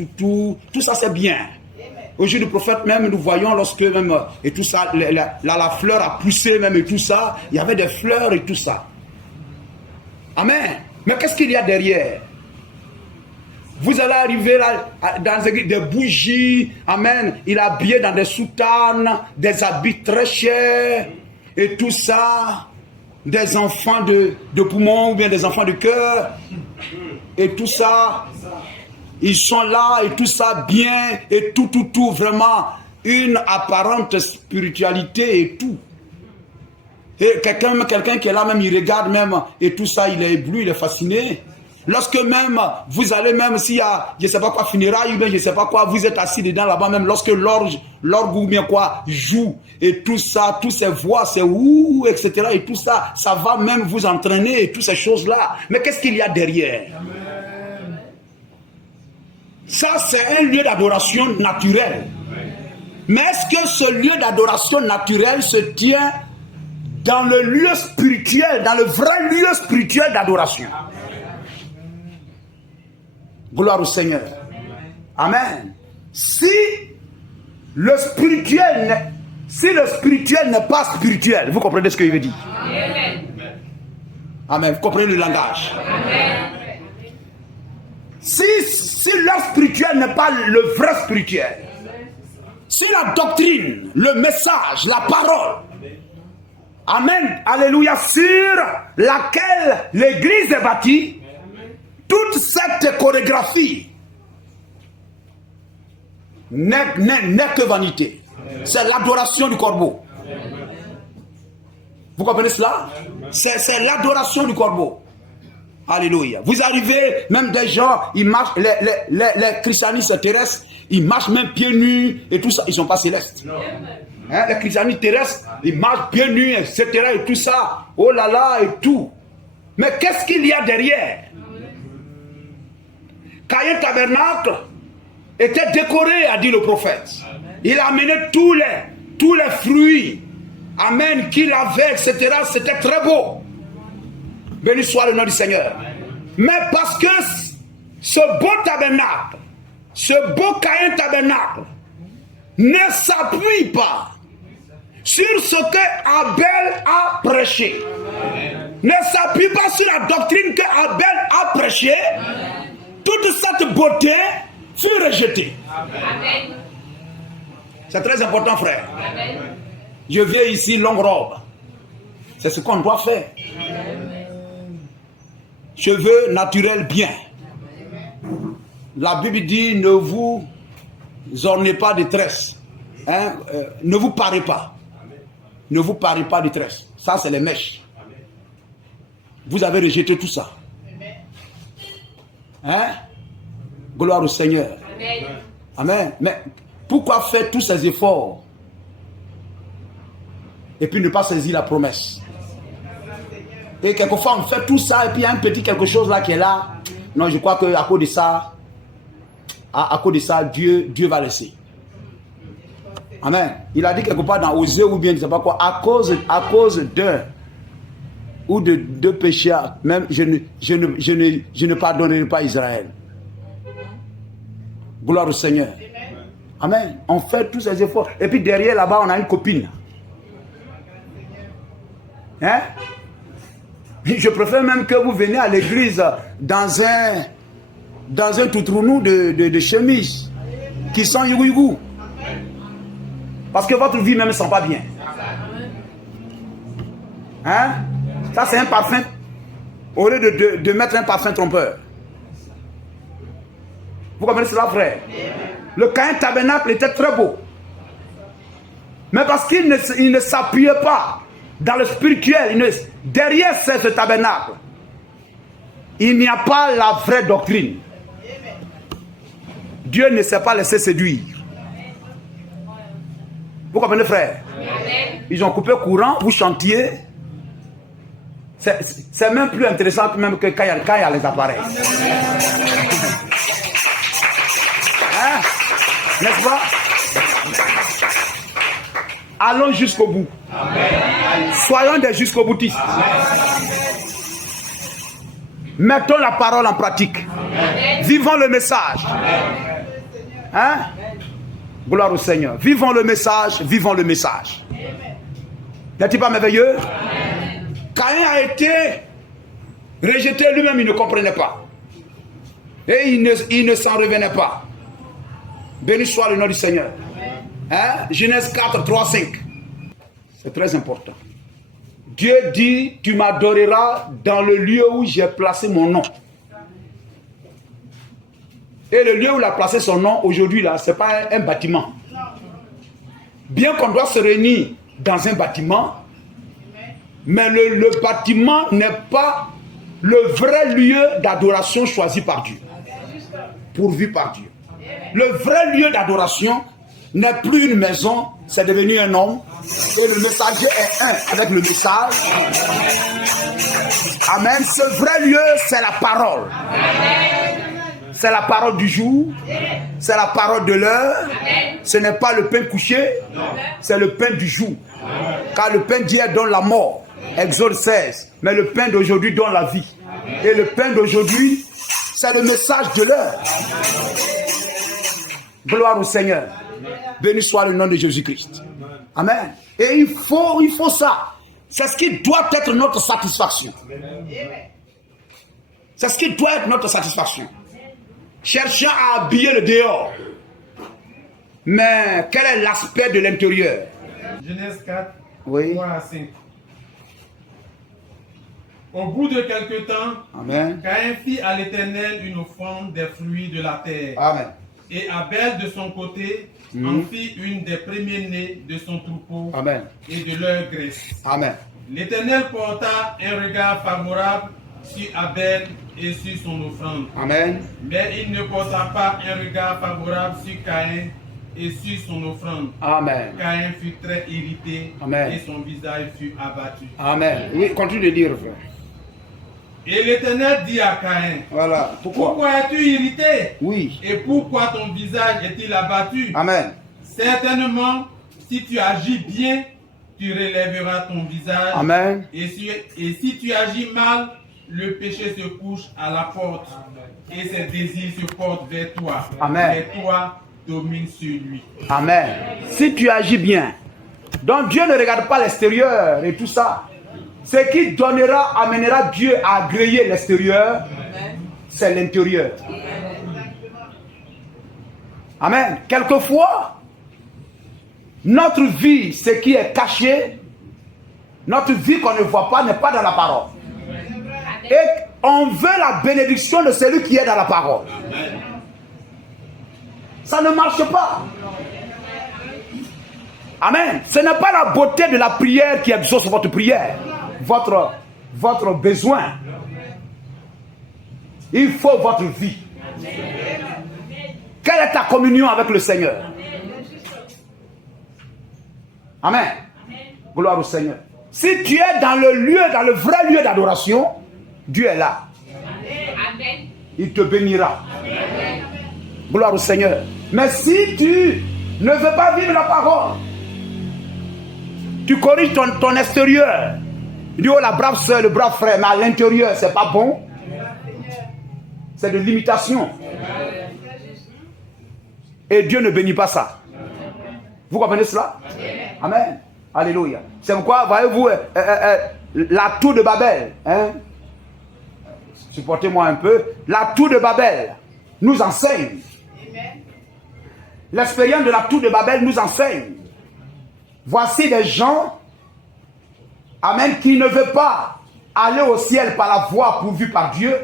ça c'est bien. Au jour du prophète même, nous voyons lorsque même, et tout ça, la fleur a poussé même et tout ça, il y avait des fleurs et tout ça. Amen. Mais qu'est-ce qu'il y a derrière? Vous allez arriver là, dans des bougies, amen, il est habillé dans des soutanes, des habits très chers, et tout ça, des enfants de poumons ou bien des enfants de cœur, et tout ça, ils sont là, et tout ça bien, et tout, vraiment, une apparente spiritualité et tout. Et quelqu'un qui est là même, il regarde même, et tout ça, il est ébloui, il est fasciné. Lorsque même, vous allez même, s'il y a, je ne sais pas quoi, funérailles, ou bien je ne sais pas quoi, vous êtes assis dedans là-bas, même lorsque l'orgue ou bien quoi, joue, et tout ça, toutes ces voix, c'est ouh, etc., et tout ça, ça va même vous entraîner, et toutes ces choses-là. Mais qu'est-ce qu'il y a derrière? Amen. Ça, c'est un lieu d'adoration naturel. Mais est-ce que ce lieu d'adoration naturel se tient dans le lieu spirituel, dans le vrai lieu spirituel d'adoration? Gloire au Seigneur. Amen. Si le spirituel n'est pas spirituel, vous comprenez ce que je veux dire? Amen. Vous comprenez le langage? Amen. Si leur spirituel n'est pas le vrai spirituel, si la doctrine, le message, la parole, amen, alléluia, sur laquelle l'église est bâtie, toute cette chorégraphie n'est que vanité. C'est l'adoration du corbeau. Vous comprenez cela? C'est l'adoration du corbeau. Alléluia. Vous arrivez, même des gens, ils marchent, les christianistes terrestres, ils marchent même pieds nus et tout ça, ils ne sont pas célestes. Hein, les christianistes terrestres, ils marchent pieds nus, etc. et tout ça. Oh là là et tout. Mais qu'est-ce qu'il y a derrière? Caïn tabernacle était décoré, a dit le prophète. Il a amené tous les fruits, amen, qu'il avait, etc. C'était très beau. Béni soit le nom du Seigneur. Mais parce que ce beau tabernacle, ce beau Caïn tabernacle ne s'appuie pas sur ce que Abel a prêché, ne s'appuie pas sur la doctrine que Abel a prêchée, toute cette beauté fut rejetée. Amen. C'est très important, frère. Amen. Je viens ici, longue robe. C'est ce qu'on doit faire. Amen. Cheveux naturels bien. Amen. La Bible dit, ne vous ornez pas de tresses. Hein? Ne vous parez pas. Amen. Ne vous parez pas de tresses. Ça, c'est les mèches. Amen. Vous avez rejeté tout ça. Hein? Gloire au Seigneur. Amen. Amen. Mais pourquoi faire tous ces efforts et puis ne pas saisir la promesse? Et quelquefois on fait tout ça et puis il y a un petit quelque chose là qui est là. Non, je crois qu'à cause de ça, à cause de ça, Dieu va laisser. Amen. Il a dit quelque part dans Osée ou bien je ne sais pas quoi, à cause d'un ou de deux péchés, même je ne pardonnerai pas Israël. Gloire au Seigneur. Amen. On fait tous ces efforts. Et puis derrière là-bas, on a une copine. Hein? Je préfère même que vous veniez à l'église dans un toutrounou de chemise qui sent yougou. Parce que votre vie même ne sent pas bien. Hein? Ça, c'est un parfum. Au lieu de mettre un parfum trompeur. Vous comprenez cela, frère? Le Caïn tabernacle était très beau. Mais parce qu'il ne s'appuyait pas dans le spirituel, derrière ce tabernacle, il n'y a pas la vraie doctrine. Dieu ne s'est pas laissé séduire. Vous comprenez, frère? Ils ont coupé courant, vous chantiez. C'est même plus intéressant que même que quand il y a les appareils. Hein? N'est-ce pas? Allons jusqu'au bout. Amen. Soyons des jusqu'au boutistes. Mettons la parole en pratique. Amen. Vivons le message. Hein? Gloire au Seigneur. Vivons le message, vivons le message. N'est-il pas merveilleux? Amen. Caïn a été rejeté lui-même, il ne comprenait pas. Et il ne s'en revenait pas. Béni soit le nom du Seigneur. Hein? Genèse 4, 3, 5. C'est très important. Dieu dit, tu m'adoreras dans le lieu où j'ai placé mon nom. Et le lieu où il a placé son nom, aujourd'hui, là, ce n'est pas un bâtiment. Bien qu'on doit se réunir dans un bâtiment, mais le bâtiment n'est pas le vrai lieu d'adoration choisi par Dieu, pourvu par Dieu. Le vrai lieu d'adoration n'est plus une maison, c'est devenu un homme. Et le messager est un avec le message. Amen. Ce vrai lieu, c'est la parole. C'est la parole du jour. C'est la parole de l'heure. Ce n'est pas le pain couché, c'est le pain du jour. Car le pain d'hier donne la mort. Exode 16. Mais le pain d'aujourd'hui donne la vie. Et le pain d'aujourd'hui, c'est le message de l'heure. Gloire au Seigneur. Béni soit le nom de Jésus-Christ. Amen. Et il faut ça. C'est ce qui doit être notre satisfaction. C'est ce qui doit être notre satisfaction. Cherchant à habiller le dehors. Mais quel est l'aspect de l'intérieur? Genèse 4, oui. 3 à 5. Au bout de quelque temps, amen, Caïn fit à l'Éternel une offrande des fruits de la terre. Amen. Et Abel, de son côté, en fit une des premiers-nés de son troupeau. Amen. Et de leur graisse. Amen. L'Éternel porta un regard favorable sur Abel et sur son offrande. Amen. Mais il ne porta pas un regard favorable sur Caïn et sur son offrande. Amen. Caïn fut très irrité. Amen. Et son visage fut abattu. Amen. Oui, continue de lire, frère. Et l'Éternel dit à Caïn, voilà. Pourquoi es-tu irrité? Oui. Et pourquoi ton visage est-il abattu? Amen. Certainement, si tu agis bien, tu relèveras ton visage. Amen. Et si tu agis mal, le péché se couche à la porte. Et ses désirs se portent vers toi. Amen. Et toi, domine sur lui. Amen. Si tu agis bien. Donc Dieu ne regarde pas l'extérieur et tout ça. Ce qui amènera Dieu à agréer l'extérieur, c'est l'intérieur. Amen. Quelquefois, notre vie, ce qui est caché, notre vie qu'on ne voit pas, n'est pas dans la parole. Et on veut la bénédiction de celui qui est dans la parole. Ça ne marche pas. Amen. Ce n'est pas la beauté de la prière qui exauce votre prière. Votre besoin. Il faut votre vie. Quelle est ta communion avec le Seigneur? Amen. Gloire au Seigneur. Si tu es dans le lieu, dans le vrai lieu d'adoration, Dieu est là. Il te bénira. Gloire au Seigneur. Mais si tu ne veux pas vivre la parole, tu corriges ton extérieur. Il dit, oh la brave soeur, le brave frère, mais à l'intérieur, c'est pas bon. C'est de l'imitation. Et Dieu ne bénit pas ça. Vous comprenez cela? Amen. Alléluia. C'est pourquoi, voyez-vous, la tour de Babel, hein? Supportez-moi un peu. La tour de Babel nous enseigne. L'expérience de la tour de Babel nous enseigne Voici des gens, amen, qui ne veulent pas aller au ciel par la voie pourvue par Dieu.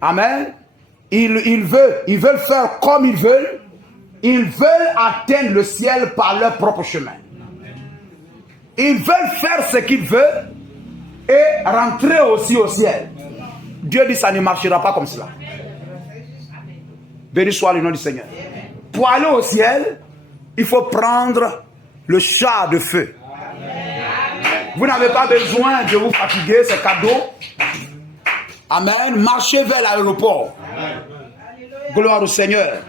Amen. Ils veulent faire comme ils veulent. Ils veulent atteindre le ciel par leur propre chemin. Ils veulent faire ce qu'ils veulent et rentrer aussi au ciel. Dieu dit ça ne marchera pas comme cela. Béni soit le nom du Seigneur. Pour aller au ciel, il faut prendre le char de feu. Vous n'avez pas besoin de vous fatiguer, c'est cadeau. Amen. Marchez vers l'aéroport. Gloire au Seigneur.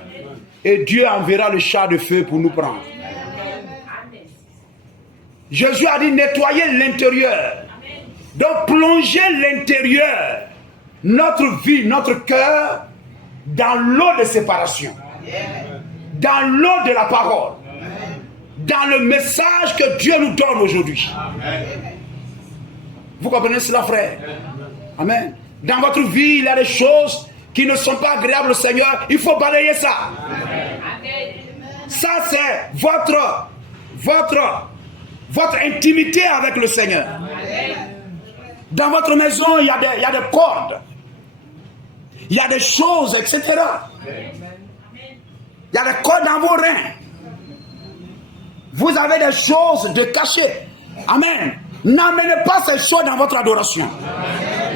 Et Dieu enverra le char de feu pour nous prendre. Jésus a dit nettoyer l'intérieur. Donc plongez l'intérieur, notre vie, notre cœur, dans l'eau de séparation. Dans l'eau de la parole. Dans le message que Dieu nous donne aujourd'hui. Vous comprenez cela, frère? Amen. Dans votre vie, il y a des choses qui ne sont pas agréables au Seigneur. Il faut balayer ça. Ça, c'est votre intimité avec le Seigneur. Dans votre maison, il y a des cordes. Il y a des choses, etc. Il y a des cordes dans vos reins. Vous avez des choses de cachées. Amen. N'amenez pas ces choses dans votre adoration.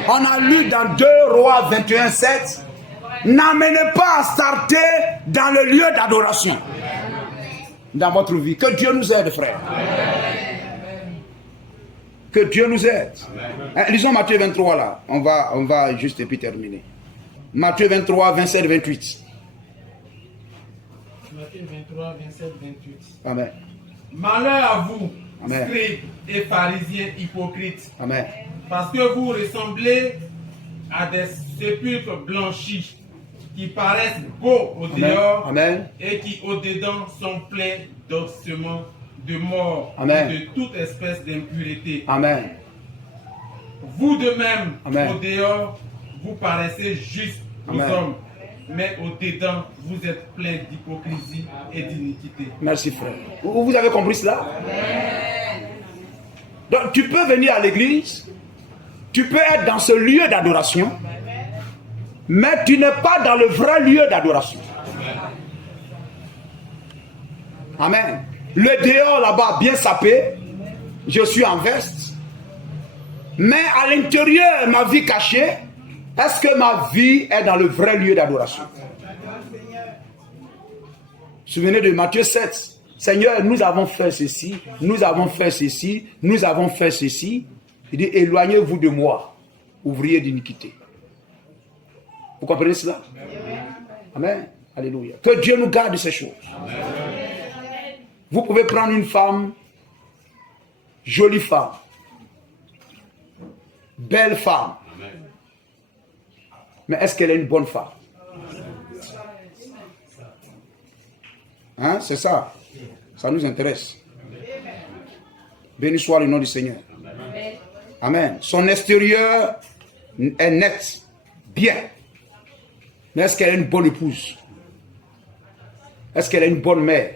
On a lu dans 2 Rois 21, 7. N'amenez pas à starter dans le lieu d'adoration. Dans votre vie. Que Dieu nous aide, frère. Que Dieu nous aide. Lisons Matthieu 23 là. On va juste et puis terminer. Matthieu 23, 27, 28. Matthieu 23, 27, 28. Amen. Malheur à vous, Amen. scribes et pharisiens hypocrites. Amen. Parce que vous ressemblez à des sépulcres blanchis qui paraissent beaux au dehors. Amen. Et qui au dedans sont pleins d'ossements, de mort, Amen. et de toute espèce d'impureté. Amen. Vous de même, Amen. au dehors, vous paraissez justes aux Amen. hommes, mais au dedans, vous êtes pleins d'hypocrisie et d'iniquité. Merci, frère. Vous avez compris cela? Donc, tu peux venir à l'église, tu peux être dans ce lieu d'adoration, mais tu n'es pas dans le vrai lieu d'adoration. Amen. Le dehors là-bas, bien sapé, je suis en veste, mais à l'intérieur, ma vie cachée, est-ce que ma vie est dans le vrai lieu d'adoration? Souvenez de Matthieu 7. Seigneur, nous avons fait ceci, nous avons fait ceci, nous avons fait ceci. Il dit, éloignez-vous de moi, ouvrier d'iniquité. Vous comprenez cela? Amen. Alléluia. Que Dieu nous garde ces choses. Amen. Vous pouvez prendre une femme, jolie femme, belle femme. Mais est-ce qu'elle est une bonne femme? Hein? C'est ça. Ça nous intéresse. Béni soit le nom du Seigneur. Amen. Son extérieur est net, bien. Mais est-ce qu'elle est une bonne épouse? Est-ce qu'elle est une bonne mère?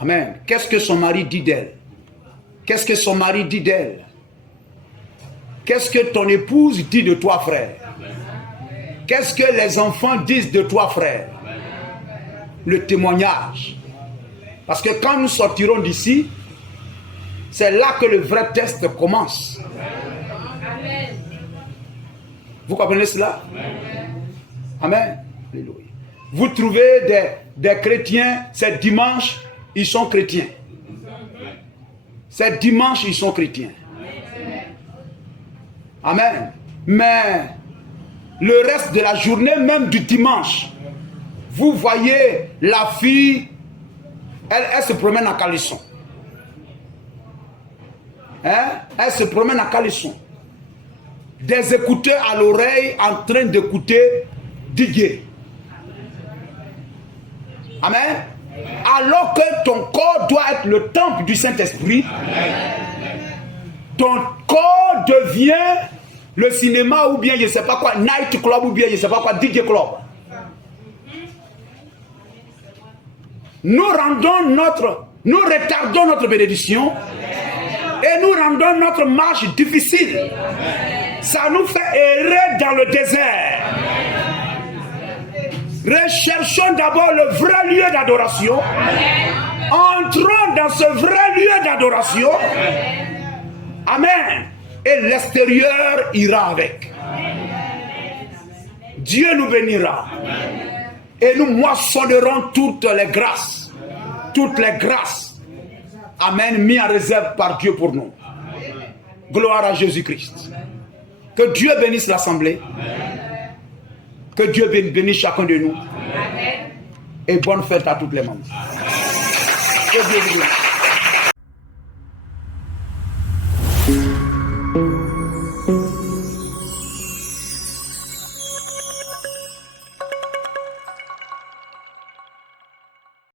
Amen. Qu'est-ce que son mari dit d'elle? Qu'est-ce que son mari dit d'elle? Qu'est-ce que ton épouse dit de toi, frère? Qu'est-ce que les enfants disent de toi, frère? Le témoignage. Parce que quand nous sortirons d'ici, c'est là que le vrai test commence. Vous comprenez cela? Amen. Alléluia. Vous trouvez des chrétiens, c'est dimanche, ils sont chrétiens. C'est dimanche, ils sont chrétiens. Amen. Mais le reste de la journée, même du dimanche, vous voyez la fille, elle se promène à caleçon. Hein? Elle se promène à caleçon. Des écouteurs à l'oreille en train d'écouter Didier. Amen. Alors que ton corps doit être le temple du Saint-Esprit, ton corps devient le cinéma ou bien je ne sais pas quoi, night club ou bien je ne sais pas quoi, DJ club. nous retardons notre bénédiction et nous rendons notre marche difficile. Ça nous fait errer dans le désert. Recherchons d'abord le vrai lieu d'adoration. Entrons dans ce vrai lieu d'adoration. Amen. Et l'extérieur ira avec. Dieu nous bénira. Et nous moissonnerons toutes les grâces. Toutes les grâces. Amen. Mis en réserve par Dieu pour nous. Gloire à Jésus-Christ. Que Dieu bénisse l'assemblée. Que Dieu bénisse chacun de nous. Et bonne fête à toutes les membres. Que Dieu vous bénisse.